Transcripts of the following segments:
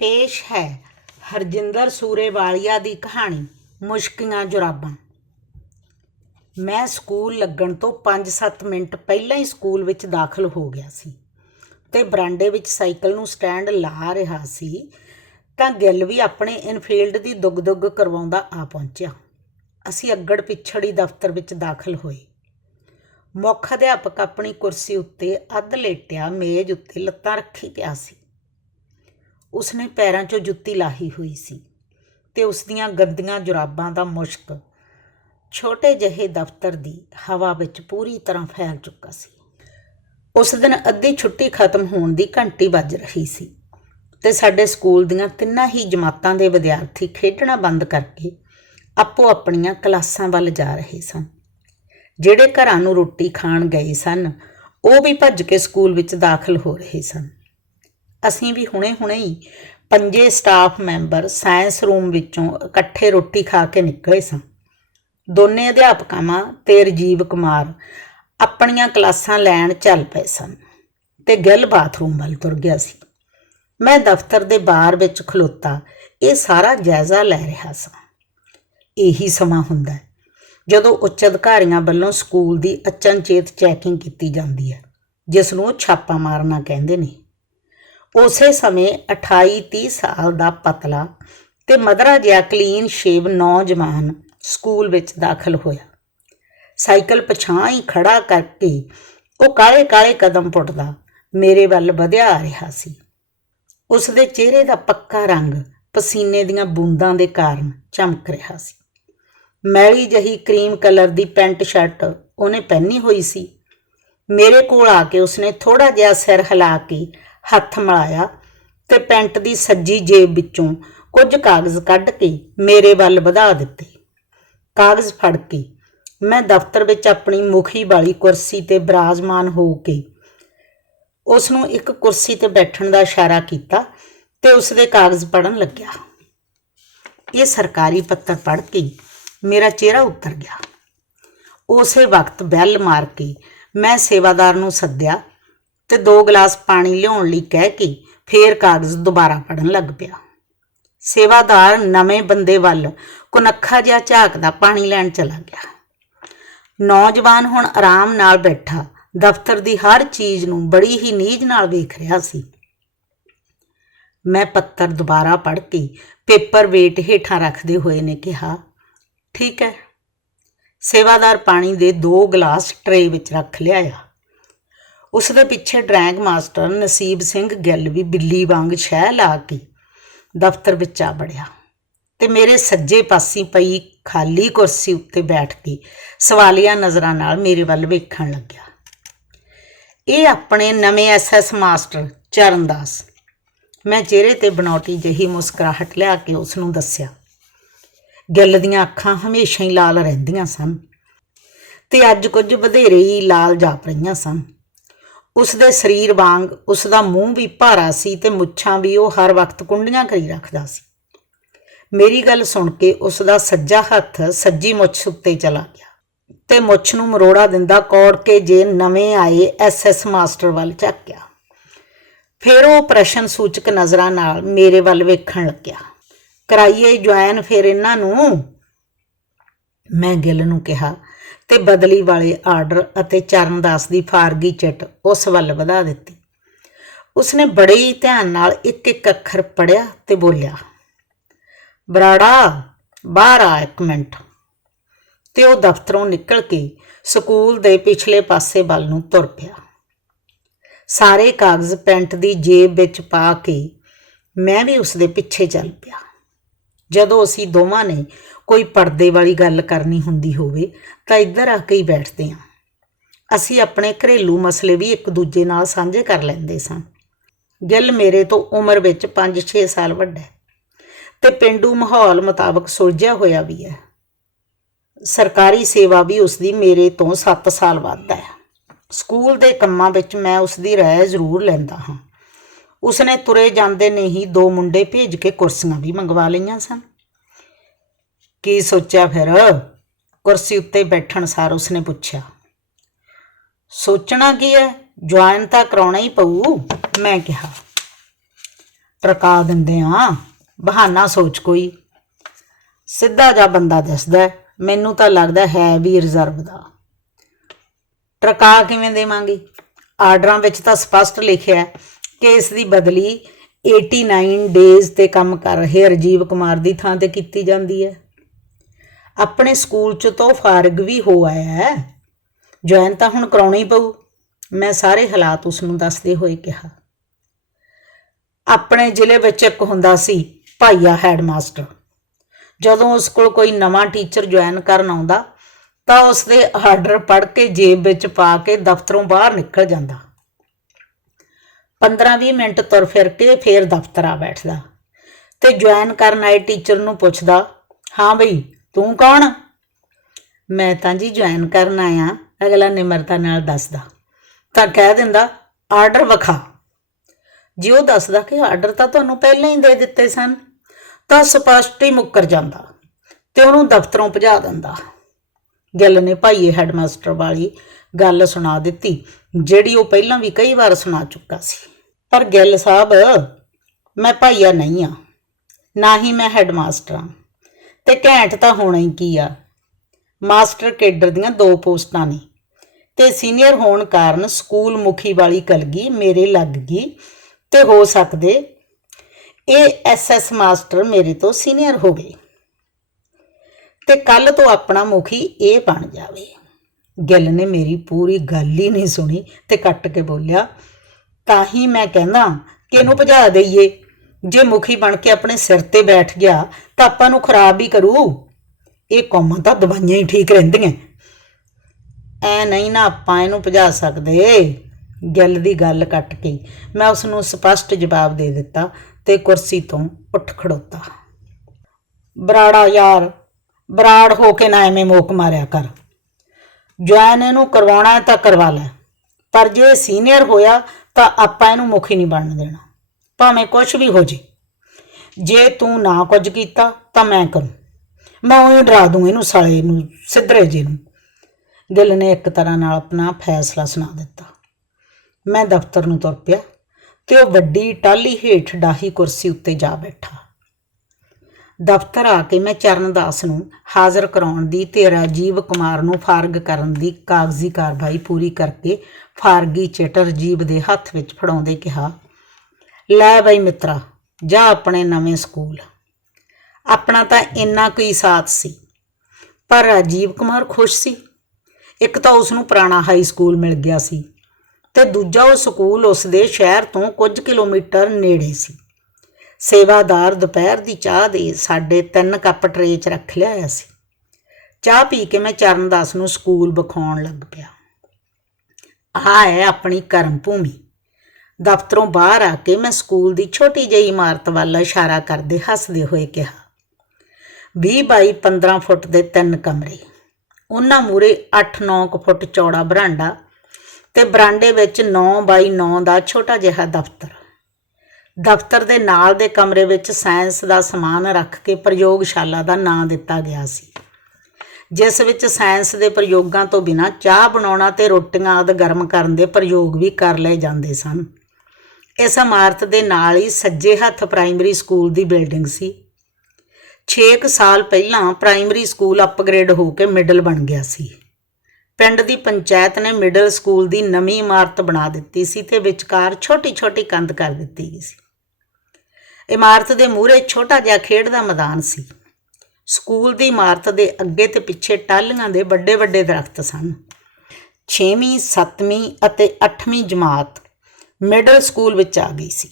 ਪੇਸ਼ ਹੈ। ਹਰਜਿੰਦਰ ਸੂਰੇਵਾਲੀਆ ਦੀ ਕਹਾਣੀ, ਮੁਸ਼ਕੀਆਂ ਜੁਰਾਬਾਂ। ਮੈਂ ਸਕੂਲ ਲੱਗਣ ਤੋਂ 5-7 ਮਿੰਟ ਪਹਿਲਾਂ ਹੀ ਸਕੂਲ ਵਿੱਚ ਦਾਖਲ ਹੋ ਗਿਆ ਸੀ ਤੇ ਬਰਾਂਡੇ ਵਿੱਚ ਸਾਈਕਲ ਨੂੰ ਸਟੈਂਡ ਲਾ ਰਿਹਾ ਸੀ ਤਾਂ ਗਿੱਲ ਵੀ ਆਪਣੇ ਇਨਫੀਲਡ ਦੀ ਦੁੱਗ-ਦੁੱਗ ਕਰਵਾਉਂਦਾ ਆ ਪਹੁੰਚਿਆ। ਅਸੀਂ ਅੱਗੜ ਪਿਛੜੀ ਦਫ਼ਤਰ ਵਿੱਚ ਦਾਖਲ ਹੋਏ। ਮੁੱਖ ਅਧਿਆਪਕ ਆਪਣੀ ਕੁਰਸੀ ਉੱਤੇ ਅੱਧ ਲੇਟਿਆ, ਮੇਜ਼ ਉੱਤੇ ਲੱਤਾਂ ਰੱਖੀ ਪਿਆ ਸੀ। ਉਸਨੇ ਪੈਰਾਂ 'ਚੋਂ ਜੁੱਤੀ ਲਾਹੀ ਹੋਈ ਸੀ ਤੇ ਉਸ ਦੀਆਂ ਗੰਦੀਆਂ ਜੁਰਾਬਾਂ ਦਾ ਮੁਸ਼ਕ ਛੋਟੇ ਜਿਹੇ ਦਫ਼ਤਰ ਦੀ ਹਵਾ ਵਿੱਚ ਪੂਰੀ ਤਰ੍ਹਾਂ ਫੈਲ ਚੁੱਕਾ ਸੀ। ਉਸ ਦਿਨ ਅੱਧੀ ਛੁੱਟੀ ਖਤਮ ਹੋਣ ਦੀ ਘੰਟੀ ਵੱਜ ਰਹੀ ਸੀ ਤੇ ਸਾਡੇ ਸਕੂਲ ਦੀਆਂ ਤਿੰਨਾਂ ਹੀ ਜਮਾਤਾਂ ਦੇ ਵਿਦਿਆਰਥੀ ਖੇਡਣਾ ਬੰਦ ਕਰਕੇ ਆਪੋ ਆਪਣੀਆਂ ਕਲਾਸਾਂ ਵੱਲ ਜਾ ਰਹੇ ਸਨ। ਜਿਹੜੇ ਘਰਾਂ ਨੂੰ ਰੋਟੀ ਖਾਣ ਗਏ ਸਨ, ਉਹ ਵੀ ਭੱਜ ਕੇ ਸਕੂਲ ਵਿੱਚ ਦਾਖਲ ਹੋ ਰਹੇ ਸਨ। ਅਸੀਂ ਵੀ ਹੁਣੇ-ਹੁਣੇ ਹੀ ਪੰਜੇ ਸਟਾਫ ਮੈਂਬਰ ਸਾਇੰਸ ਰੂਮ ਵਿੱਚੋਂ ਇਕੱਠੇ ਰੋਟੀ ਖਾ ਕੇ ਨਿਕਲੇ ਸਾਂ। ਦੋਨੇ ਅਧਿਆਪਕਾਂ ਮਾਂ ਤੇ ਰਜੀਵ ਕੁਮਾਰ ਆਪਣੀਆਂ ਕਲਾਸਾਂ ਲੈਣ ਚੱਲ ਪਏ ਸਨ ਤੇ ਗਿੱਲ ਬਾਥਰੂਮ ਵੱਲ ਤੁਰ ਗਿਆ ਸੀ। ਮੈਂ ਦਫ਼ਤਰ ਦੇ ਬਾਹਰ ਵਿੱਚ ਖਲੋਤਾ, ਇਹ ਸਾਰਾ ਜਾਇਜ਼ਾ ਲੈ ਰਿਹਾ ਸਾਂ। ਇਹੀ ਸਮਾਂ ਹੁੰਦਾ ਹੈ, ਜਦੋਂ ਉੱਚ ਅਧਿਕਾਰੀਆਂ ਵੱਲੋਂ ਸਕੂਲ ਦੀ ਅਚਨਚੇਤ ਚੈਕਿੰਗ ਕੀਤੀ ਜਾਂਦੀ ਹੈ ਜਿਸ ਨੂੰ ਉਹ ਛਾਪਾ ਮਾਰਨਾ ਕਹਿੰਦੇ ਨੇ। ਉਸੇ ਸਮੇਂ 28-30 ਸਾਲ ਦਾ ਪਤਲਾ ਤੇ ਮਧਰਾ ਜਿਹਾ ਕਲੀਨ ਸ਼ੇਵ ਨੌਜਵਾਨ ਸਕੂਲ ਵਿੱਚ ਦਾਖਲ ਹੋਇਆ। ਸਾਈਕਲ ਪਛਾਂ ਹੀ ਖੜਾ ਕਰਕੇ ਉਹ ਕਾਲੇ ਕਾਲੇ ਕਦਮ ਪੁੱਟਦਾ ਮੇਰੇ ਵੱਲ ਵਧਿਆ ਆ ਰਿਹਾ ਸੀ। ਉਸ ਦੇ ਚਿਹਰੇ ਦਾ ਪੱਕਾ ਰੰਗ ਪਸੀਨੇ ਦੀਆਂ ਬੂੰਦਾਂ ਦੇ ਕਾਰਨ ਚਮਕ ਰਿਹਾ ਸੀ। ਮੈਲੀ ਜਹੀ ਕਰੀਮ ਕਲਰ ਦੀ ਪੈਂਟ ਸ਼ਰਟ ਉਹਨੇ ਪਹਿਨੀ ਹੋਈ ਸੀ। ਮੇਰੇ ਕੋਲ ਆ ਕੇ ਉਸਨੇ ਥੋੜਾ ਜਿਹਾ ਸਿਰ ਹਿਲਾ ਕੇ ਹੱਥ ਮਿਲਾਇਆ ਤੇ ਪੈਂਟ ਦੀ ਸੱਜੀ ਜੇਬ ਵਿੱਚੋਂ ਕੁਝ ਕਾਗਜ਼ ਕੱਢ ਕੇ ਮੇਰੇ ਵੱਲ ਵਧਾ ਦਿੱਤੇ। ਕਾਗਜ਼ ਫੜ ਕੇ ਮੈਂ ਦਫ਼ਤਰ ਵਿੱਚ ਆਪਣੀ ਮੁਖੀ ਵਾਲੀ ਕੁਰਸੀ ਤੇ ਬਿਰਾਜਮਾਨ ਹੋ ਕੇ ਉਸ ਨੂੰ ਇੱਕ ਕੁਰਸੀ ਤੇ ਬੈਠਣ ਦਾ ਇਸ਼ਾਰਾ ਕੀਤਾ ਤੇ ਉਸ ਦੇ ਕਾਗਜ਼ ਪੜਨ ਲੱਗਿਆ। ਇਹ ਸਰਕਾਰੀ ਪੱਤਰ ਪੜ੍ਹ ਕੇ ਮੇਰਾ ਚਿਹਰਾ ਉੱਤਰ ਗਿਆ। ਉਸੇ ਵਕਤ ਬੈਲ ਮਾਰ ਕੇ ਮੈਂ ਸੇਵਾਦਾਰ ਨੂੰ ਸੱਦਿਆ ਤੇ ਦੋ ਗਲਾਸ ਪਾਣੀ ਲਿਆਉਣ ਲਈ ਕਹਿ ਕੇ ਫੇਰ ਕਾਗਜ਼ ਦੁਬਾਰਾ ਪੜਨ ਲੱਗ ਪਿਆ। ਸੇਵਾਦਾਰ ਨਵੇਂ ਬੰਦੇ ਵੱਲ ਕੁਨੱਖਾ ਜਿਹਾ ਝਾਕਦਾ ਪਾਣੀ ਲੈਣ ਚਲਾ ਗਿਆ। ਨੌਜਵਾਨ ਹੁਣ ਆਰਾਮ ਨਾਲ ਬੈਠਾ, ਦਫ਼ਤਰ ਦੀ ਹਰ ਚੀਜ਼ ਨੂੰ ਬੜੀ ਹੀ ਨੀਝ ਨਾਲ ਵੇਖ ਰਿਹਾ ਸੀ। ਮੈਂ ਪੱਤਰ ਦੁਬਾਰਾ ਪੜ੍ਹ ਕੇ ਪੇਪਰ ਵੇਟ ਹੇਠਾਂ ਰੱਖਦੇ ਹੋਏ ਨੇ ਕਿਹਾ, ਠੀਕ ਹੈ। ਸੇਵਾਦਾਰ ਪਾਣੀ ਦੇ ਦੋ ਗਲਾਸ ਟਰੇ ਵਿੱਚ ਰੱਖ ਲਿਆਇਆ। ਉਸ ਦੇ ਪਿੱਛੇ ਡਰੈਂਗ ਮਾਸਟਰ ਨਸੀਬ ਸਿੰਘ ਗਿੱਲ ਵੀ ਬਿੱਲੀ ਵਾਂਗ ਸ਼ਹਿ ਲਾ ਕੇ ਦਫ਼ਤਰ ਵਿੱਚ ਆ ਬੜਿਆ ਤੇ ਮੇਰੇ ਸੱਜੇ ਪਾਸੇ ਪਈ ਖਾਲੀ ਕੁਰਸੀ ਉੱਤੇ ਬੈਠ ਕੇ ਸਵਾਲੀਆ ਨਜ਼ਰਾਂ ਨਾਲ ਮੇਰੇ ਵੱਲ ਵੇਖਣ ਲੱਗਿਆ। ਇਹ ਆਪਣੇ ਨਵੇਂ ਐਸਐਸ ਮਾਸਟਰ ਚਰਨਦਾਸ। ਮੈਂ ਚਿਹਰੇ ਤੇ ਬਨੌਟੀ ਜਹੀ ਮੁਸਕਰਾਹਟ ਲਿਆ ਕੇ ਉਸ ਨੂੰ ਦੱਸਿਆ, ਗਿੱਲ ਦੀਆਂ ਅੱਖਾਂ ਹਮੇਸ਼ਾ ਹੀ ਲਾਲ ਰਹਿੰਦੀਆਂ ਸਨ ਤੇ ਅੱਜ ਕੁਝ ਵਧੇਰੇ ਹੀ ਲਾਲ ਜਾਪ ਰਹੀਆਂ ਸਨ। ਉਸ ਦੇ ਸਰੀਰ ਵਾਂਗ ਉਸ ਦਾ ਮੂੰਹ ਵੀ ਭਾਰਾ ਸੀ ਤੇ ਮੁੱਛਾਂ ਵੀ ਉਹ ਹਰ ਵਕਤ ਕੁੰਡੀਆਂ ਕਰੀ ਰੱਖਦਾ ਸੀ। ਮੇਰੀ ਗੱਲ ਸੁਣ ਕੇ ਉਸ ਦਾ ਸੱਜਾ ਹੱਥ ਸੱਜੀ ਮੁੱਛ ਉੱਤੇ ਚਲਾ ਗਿਆ ਤੇ ਮੁੱਛ ਨੂੰ ਮਰੋੜਾ ਦਿੰਦਾ ਕੌੜ ਕੇ ਜੇ ਨਵੇਂ ਆਏ ਐਸਐਸ ਮਾਸਟਰ ਵੱਲ ਝਾਕਿਆ ਫਿਰ ਉਹ ਪ੍ਰਸ਼ਨ ਸੂਚਕ ਨਜ਼ਰਾਂ ਨਾਲ ਮੇਰੇ ਵੱਲ ਵੇਖਣ ਲੱਗਿਆ। ਕਰਾਈਏ ਜੁਆਇਨ ਫਿਰ ਇਹਨਾਂ ਨੂੰ? ਮੈਂ ਗਿੱਲ ਨੂੰ ਕਿਹਾ ਤੇ ਬਦਲੀ ਵਾਲੇ ਆਰਡਰ ਅਤੇ ਚਰਨਦਾਸ ਦੀ ਫਾਰਗੀ ਚਿੱਟ ਉਸ ਵੱਲ ਵਧਾ ਦਿੱਤੀ। ਉਸਨੇ ਬੜੇ ਹੀ ਧਿਆਨ ਨਾਲ ਇੱਕ ਇੱਕ ਅੱਖਰ ਪੜਿਆ ਤੇ ਬੋਲਿਆ, ਬਰਾੜਾ, ਬਾਹਰ ਆ ਇੱਕ ਮਿੰਟ। ਤੇ ਉਹ ਦਫ਼ਤਰੋਂ ਨਿਕਲ ਕੇ ਸਕੂਲ ਦੇ ਪਿਛਲੇ ਪਾਸੇ ਵੱਲ ਨੂੰ ਤੁਰ ਪਿਆ। ਸਾਰੇ ਕਾਗਜ਼ ਪੈਂਟ ਦੀ ਜੇਬ ਵਿੱਚ ਪਾ ਕੇ ਮੈਂ ਵੀ ਉਸ ਦੇ ਪਿੱਛੇ ਚੱਲ ਪਿਆ। ਜਦੋਂ ਅਸੀਂ ਦੋਵਾਂ ਨੇ ਕੋਈ ਪਰਦੇ ਵਾਲੀ ਗੱਲ ਕਰਨੀ ਹੁੰਦੀ ਹੋਵੇ ਤਾਂ ਇੱਧਰ ਆ ਕੇ ਹੀ ਬੈਠਦੇ ਹਾਂ। ਅਸੀਂ ਆਪਣੇ ਘਰੇਲੂ ਮਸਲੇ ਵੀ ਇੱਕ ਦੂਜੇ ਨਾਲ ਸਾਂਝੇ ਕਰ ਲੈਂਦੇ ਸਾਂ। ਗਿੱਲ ਮੇਰੇ ਤੋਂ ਉਮਰ ਵਿੱਚ 5-6 ਸਾਲ ਵੱਡਾ ਹੈ ਤੇ ਪਿੰਡੂ ਮਾਹੌਲ ਮੁਤਾਬਕ ਸੁਲਝਿਆ ਹੋਇਆ ਵੀ ਹੈ। ਸਰਕਾਰੀ ਸੇਵਾ ਵੀ ਉਸ ਦੀ ਮੇਰੇ ਤੋਂ 7 ਸਾਲ ਵੱਧ ਹੈ। ਸਕੂਲ ਦੇ ਕੰਮਾਂ ਵਿੱਚ ਮੈਂ ਉਸ ਦੀ ਰਾਏ ਜ਼ਰੂਰ ਲੈਂਦਾ ਹਾਂ। ਉਸਨੇ ਤੁਰੇ ਜਾਂਦੇ ਨੇ ਹੀ ਦੋ ਮੁੰਡੇ ਭੇਜ ਕੇ ਕੁਰਸੀਆਂ ਵੀ ਮੰਗਵਾ ਲਈਆਂ ਸਨ। ਕੀ ਸੋਚਿਆ ਫਿਰ? ਕੁਰਸੀ ਉੱਤੇ ਬੈਠਣ ਸਾਰ ਉਸਨੇ ਪੁੱਛਿਆ। ਸੋਚਣਾ ਕੀ ਹੈ? ਜੁਆਇਨ ਤਾਂ ਕਰਾਉਣਾ ਹੀ ਪਊ, ਮੈਂ ਕਿਹਾ। ਟਰਕਾ ਦਿੰਦੇ ਆ ਬਹਾਨਾ ਸੋਚ ਕੋਈ। ਸਿੱਧਾ ਜਾ ਬੰਦਾ ਦਿਸਦਾ ਮੈਨੂੰ ਤਾਂ ਲੱਗਦਾ ਹੈ ਵੀ ਰਿਜ਼ਰਵ ਦਾ। ਟਰਕਾ ਕਿਵੇਂ ਦੇਵਾਂਗੇ? ਆਰਡਰਾਂ ਵਿੱਚ ਤਾਂ ਸਪਸ਼ਟ ਲਿਖਿਆ ਕੇਸ ਦੀ ਬਦਲੀ 89 ਡੇਜ਼ ਤੇ ਕੰਮ ਕਰ ਰਹੇ ਰਜੀਵ ਕੁਮਾਰ ਦੀ ਥਾਂ ਤੇ ਕੀਤੀ ਜਾਂਦੀ ਹੈ। ਆਪਣੇ ਸਕੂਲ ਚ ਤੋਂ ਫਾਰਗ ਵੀ ਹੋ ਆਇਆ ਹੈ। ਜੁਆਇਨ ਤਾਂ ਹੁਣ ਕਰਾਉਣਾ ਪਊ। ਮੈਂ ਸਾਰੇ ਹਾਲਾਤ ਉਸ ਨੂੰ ਦੱਸਦੇ ਹੋਏ ਕਿਹਾ। ਆਪਣੇ ਜ਼ਿਲ੍ਹੇ ਵਿੱਚ ਇੱਕ ਹੁੰਦਾ ਸੀ ਭਾਈਆ ਹੈਡਮਾਸਟਰ। ਜਦੋਂ ਉਸ ਕੋਲ ਕੋਈ ਨਵਾਂ ਟੀਚਰ ਜੁਆਇਨ ਕਰਨ ਆਉਂਦਾ ਤਾਂ ਉਸ ਦੇ ਆਰਡਰ ਪੜ੍ਹ ਕੇ ਜੇਬ ਵਿੱਚ ਪਾ ਕੇ ਦਫ਼ਤਰੋਂ ਬਾਹਰ ਨਿਕਲ ਜਾਂਦਾ। 15-20 ਮਿੰਟ ਤੁਰ ਫਿਰ ਕੇ ਫੇਰ ਦਫ਼ਤਰ ਆ ਬੈਠਦਾ ਤੇ ਜੁਆਇਨ ਕਰਨ ਆਏ ਟੀਚਰ ਨੂੰ ਪੁੱਛਦਾ, ਹਾਂ ਬਈ, ਤੂੰ ਕੌਣ? ਮੈਂ ਤਾਂ ਜੀ ਜੁਆਇਨ ਕਰਨ ਆਇਆ, ਅਗਲਾ ਨਿਮਰਤਾ ਨਾਲ ਦੱਸਦਾ। ਤਾਂ ਕਹਿ ਦਿੰਦਾ, ਆਰਡਰ ਵਖਾ। ਜੇ ਉਹ ਦੱਸਦਾ ਕਿ ਆਰਡਰ ਤਾਂ ਤੁਹਾਨੂੰ ਪਹਿਲਾਂ ਹੀ ਦੇ ਦਿੱਤੇ ਸਨ, ਤਾਂ ਸਪਸ਼ਟ ਹੀ ਮੁੱਕਰ ਜਾਂਦਾ ਤੇ ਉਹਨੂੰ ਦਫ਼ਤਰੋਂ ਭਜਾ ਦਿੰਦਾ। ਗਿੱਲ ਨੇ ਭਾਈਏ ਹੈਡਮਾਸਟਰ ਵਾਲੀ ਗੱਲ ਸੁਣਾ ਦਿੱਤੀ, ਜਿਹੜੀ ਉਹ ਪਹਿਲਾਂ ਵੀ ਕਈ ਵਾਰ ਸੁਣਾ ਚੁੱਕਾ ਸੀ। ਪਰ ਗਿੱਲ ਸਾਹਿਬ, ਮੈਂ ਭਾਈਆ ਨਹੀਂ ਆ ਨਾ ਹੀ ਮੈਂ ਹੈਡਮਾਸਟਰ ਆ ਤੇ ਘੈਂਟ ਤਾਂ ਹੋਣਾ ਹੀ ਕੀ ਆ? ਮਾਸਟਰ ਕੇਡਰ ਦੀਆਂ ਦੋ ਪੋਸਟਾਂ ਨੇ। ਤੇ ਸੀਨੀਅਰ ਹੋਣ ਕਾਰਨ ਸਕੂਲ ਮੁਖੀ ਵਾਲੀ ਕਲਗੀ, ਮੇਰੇ ਲੱਗ ਗਈ। ਤੇ ਹੋ ਸਕਦੇ, ਇਹ ਐਸਐਸ ਮਾਸਟਰ ਮੇਰੇ ਤੋਂ ਸੀਨੀਅਰ ਹੋਵੇ ਤੇ ਕੱਲ ਤੋਂ ਆਪਣਾ ਮੁਖੀ ਇਹ ਬਣ ਜਾਵੇ। ਗਿੱਲ ਨੇ ਮੇਰੀ ਪੂਰੀ ਗੱਲ ਹੀ ਨਹੀਂ ਸੁਣੀ ਤੇ ਕੱਟ ਕੇ ਬੋਲਿਆ ਤਾਂ ਹੀ ਮੈਂ ਕਹਿੰਦਾ ਕਿ ਇਹਨੂੰ ਭਜਾ ਦਈਏ। ਜੇ ਮੁਖੀ ਬਣ ਕੇ ਆਪਣੇ ਸਿਰ ਤੇ ਬੈਠ ਗਿਆ, ਤਾਂ ਆਪਾਂ ਨੂੰ ਖਰਾਬ ਹੀ ਕਰੂ। ਇਹ ਕੌਮਾਂ ਤਾਂ ਦਵਾਈਆਂ ਹੀ ਠੀਕ ਰਹਿੰਦੀਆਂ। ਐ ਨਹੀਂ ਨਾ ਆਪਾਂ ਇਹਨੂੰ ਭਜਾ ਸਕਦੇ। ਗਿੱਲ ਦੀ ਗੱਲ ਕੱਟ ਕੇ ਮੈਂ ਉਸ ਨੂੰ ਸਪਸ਼ਟ ਜਵਾਬ ਦੇ ਦਿੱਤਾ ਤੇ ਕੁਰਸੀ ਤੋਂ ਉੱਠ ਖੜੋਤਾ। ਬਰਾੜਾ ਯਾਰ, ਬਰਾੜ ਹੋ ਕੇ ਨਾ ਐਵੇਂ ਮੋਕ ਮਾਰਿਆ ਕਰ। ਜੁਆਇਨ ਇਹਨੂੰ ਕਰਵਾਉਣਾ ਤਾਂ ਕਰਵਾ ਲੈ। ਪਰ ਜੇ ਸੀਨੀਅਰ ਹੋਇਆ ਤਾਂ ਆਪਾਂ ਇਹਨੂੰ ਮੁਖੀ ਨਹੀਂ ਬਣਨ ਦੇਣਾ। ਭਾਵੇਂ ਕੁਝ ਵੀ ਹੋ ਜੇ। ਜੇ ਤੂੰ ਨਾ ਕੁਝ ਕੀਤਾ, ਤਾਂ ਮੈਂ ਕਰੂੰ। ਮੈਂ ਉਹੀ ਡਰਾ ਦੂੰ ਇਹਨੂੰ ਸਾਲੇ ਨੂੰ, ਸਿੱਧਰੇ ਜੀ ਨੂੰ। ਗਿੱਲ ਨੇ ਇੱਕ ਤਰ੍ਹਾਂ ਨਾਲ ਆਪਣਾ ਫੈਸਲਾ ਸੁਣਾ ਦਿੱਤਾ। ਮੈਂ ਦਫ਼ਤਰ ਨੂੰ ਤੁਰ ਪਿਆ ਤੇ ਉਹ ਵੱਡੀ ਟਾਲੀ ਹੇਠ ਡਾਹੀ ਕੁਰਸੀ ਉੱਤੇ ਜਾ ਬੈਠਾ। ਦਫ਼ਤਰ ਆ ਕੇ ਮੈਂ ਚਰਨਦਾਸ ਨੂੰ ਹਾਜ਼ਰ ਕਰਾਉਣ ਦੀ ਤੇ ਰਾਜੀਵ ਕੁਮਾਰ ਨੂੰ ਫਾਰਗ ਕਰਨ ਦੀ ਕਾਗਜ਼ੀ ਕਾਰਵਾਈ ਪੂਰੀ ਕਰਕੇ ਫਾਰਗੀ ਚਿੱਟ ਰਾਜੀਵ ਦੇ ਹੱਥ ਵਿੱਚ ਫੜਾਉਂਦੇ ਕਿਹਾ, ਲੈ ਬਈ ਮਿੱਤਰਾ, ਜਾ ਆਪਣੇ ਨਵੇਂ ਸਕੂਲ। ਆਪਣਾ ਤਾਂ ਇੰਨਾ ਕੋਈ ਸਾਥ ਸੀ, ਪਰ ਰਾਜੀਵ ਕੁਮਾਰ ਖੁਸ਼ ਸੀ। ਇੱਕ ਤਾਂ ਉਸ ਨੂੰ ਪੁਰਾਣਾ ਹਾਈ ਸਕੂਲ ਮਿਲ ਗਿਆ ਸੀ ਤੇ ਦੂਜਾ ਉਹ ਸਕੂਲ ਉਸ ਦੇ ਸ਼ਹਿਰ ਤੋਂ ਕੁਝ ਕਿਲੋਮੀਟਰ ਨੇੜੇ ਸੀ। ਸੇਵਾਦਾਰ ਦੁਪਹਿਰ ਦੀ ਚਾਹ ਦੇ ਸਾਡੇ ਤਿੰਨ ਕੱਪ ਟਰੇ 'ਚ ਰੱਖ ਲਿਆਇਆ ਸੀ। ਚਾਹ ਪੀ ਕੇ ਮੈਂ ਚਰਨਦਾਸ ਨੂੰ ਸਕੂਲ ਵਿਖਾਉਣ ਲੱਗ ਪਿਆ। ਆਹ ਹੈ ਆਪਣੀ ਕਰਮ ਭੂਮੀ। ਦਫ਼ਤਰੋਂ ਬਾਹਰ ਆ ਕੇ ਮੈਂ ਸਕੂਲ ਦੀ ਛੋਟੀ ਜਿਹੀ ਇਮਾਰਤ ਵੱਲ ਇਸ਼ਾਰਾ ਕਰਦੇ ਹੱਸਦੇ ਹੋਏ ਕਿਹਾ 20 ਬਾਈ 15 ਫੁੱਟ ਦੇ ਤਿੰਨ ਕਮਰੇ। ਉਹਨਾਂ ਮੂਰੇ 8-9 ਫੁੱਟ ਚੌੜਾ ਬਰਾਂਡਾ ਤੇ ਬਰਾਂਡੇ ਵਿੱਚ 9 ਬਾਈ 9 ਦਾ ਛੋਟਾ ਜਿਹਾ ਦਫ਼ਤਰ। ਦਫ਼ਤਰ ਦੇ ਨਾਲ ਦੇ ਕਮਰੇ ਵਿੱਚ ਸਾਇੰਸ ਦਾ ਸਮਾਨ ਰੱਖ ਕੇ ਪ੍ਰਯੋਗਸ਼ਾਲਾ ਦਾ ਨਾਂ ਦਿੱਤਾ ਗਿਆ ਸੀ। ਜਿਸ ਵਿੱਚ ਸਾਇੰਸ ਦੇ ਪ੍ਰਯੋਗਾਂ ਤੋਂ ਬਿਨਾਂ ਚਾਹ ਬਣਾਉਣਾ ਤੇ ਰੋਟੀਆਂ ਆਦਿ ਗਰਮ ਕਰਨ ਦੇ ਪ੍ਰਯੋਗ ਵੀ ਕਰ ਲਏ ਜਾਂਦੇ ਸਨ। ਇਸ ਇਮਾਰਤ ਦੇ ਨਾਲ ਹੀ ਸੱਜੇ ਹੱਥ ਪ੍ਰਾਇਮਰੀ ਸਕੂਲ ਦੀ ਬਿਲਡਿੰਗ ਸੀ। 6 ਸਾਲ ਪਹਿਲਾਂ ਪ੍ਰਾਇਮਰੀ ਸਕੂਲ ਅਪਗ੍ਰੇਡ ਹੋ ਕੇ ਮਿਡਲ ਬਣ ਗਿਆ ਸੀ। ਪਿੰਡ ਦੀ ਪੰਚਾਇਤ ਨੇ ਮਿਡਲ ਸਕੂਲ ਦੀ ਨਵੀਂ ਇਮਾਰਤ ਬਣਾ ਦਿੱਤੀ ਸੀ ਤੇ ਵਿਚਕਾਰ ਛੋਟੀ-ਛੋਟੀ ਕੰਧ ਕਰ ਦਿੱਤੀ ਗਈ ਸੀ। ਇਮਾਰਤ ਦੇ ਮੂਹਰੇ ਛੋਟਾ ਜਿਹਾ ਖੇਡ ਦਾ ਮੈਦਾਨ ਸੀ। ਸਕੂਲ ਦੀ ਇਮਾਰਤ ਦੇ ਅੱਗੇ ਤੇ ਪਿੱਛੇ ਟਾਹਲੀਆਂ ਦੇ ਵੱਡੇ-ਵੱਡੇ ਦਰਖਤ ਸਨ। 6ਵੀਂ 7ਵੀਂ ਅਤੇ 8ਵੀਂ ਜਮਾਤ ਮਿਡਲ ਸਕੂਲ ਵਿੱਚ ਆ ਗਈ ਸੀ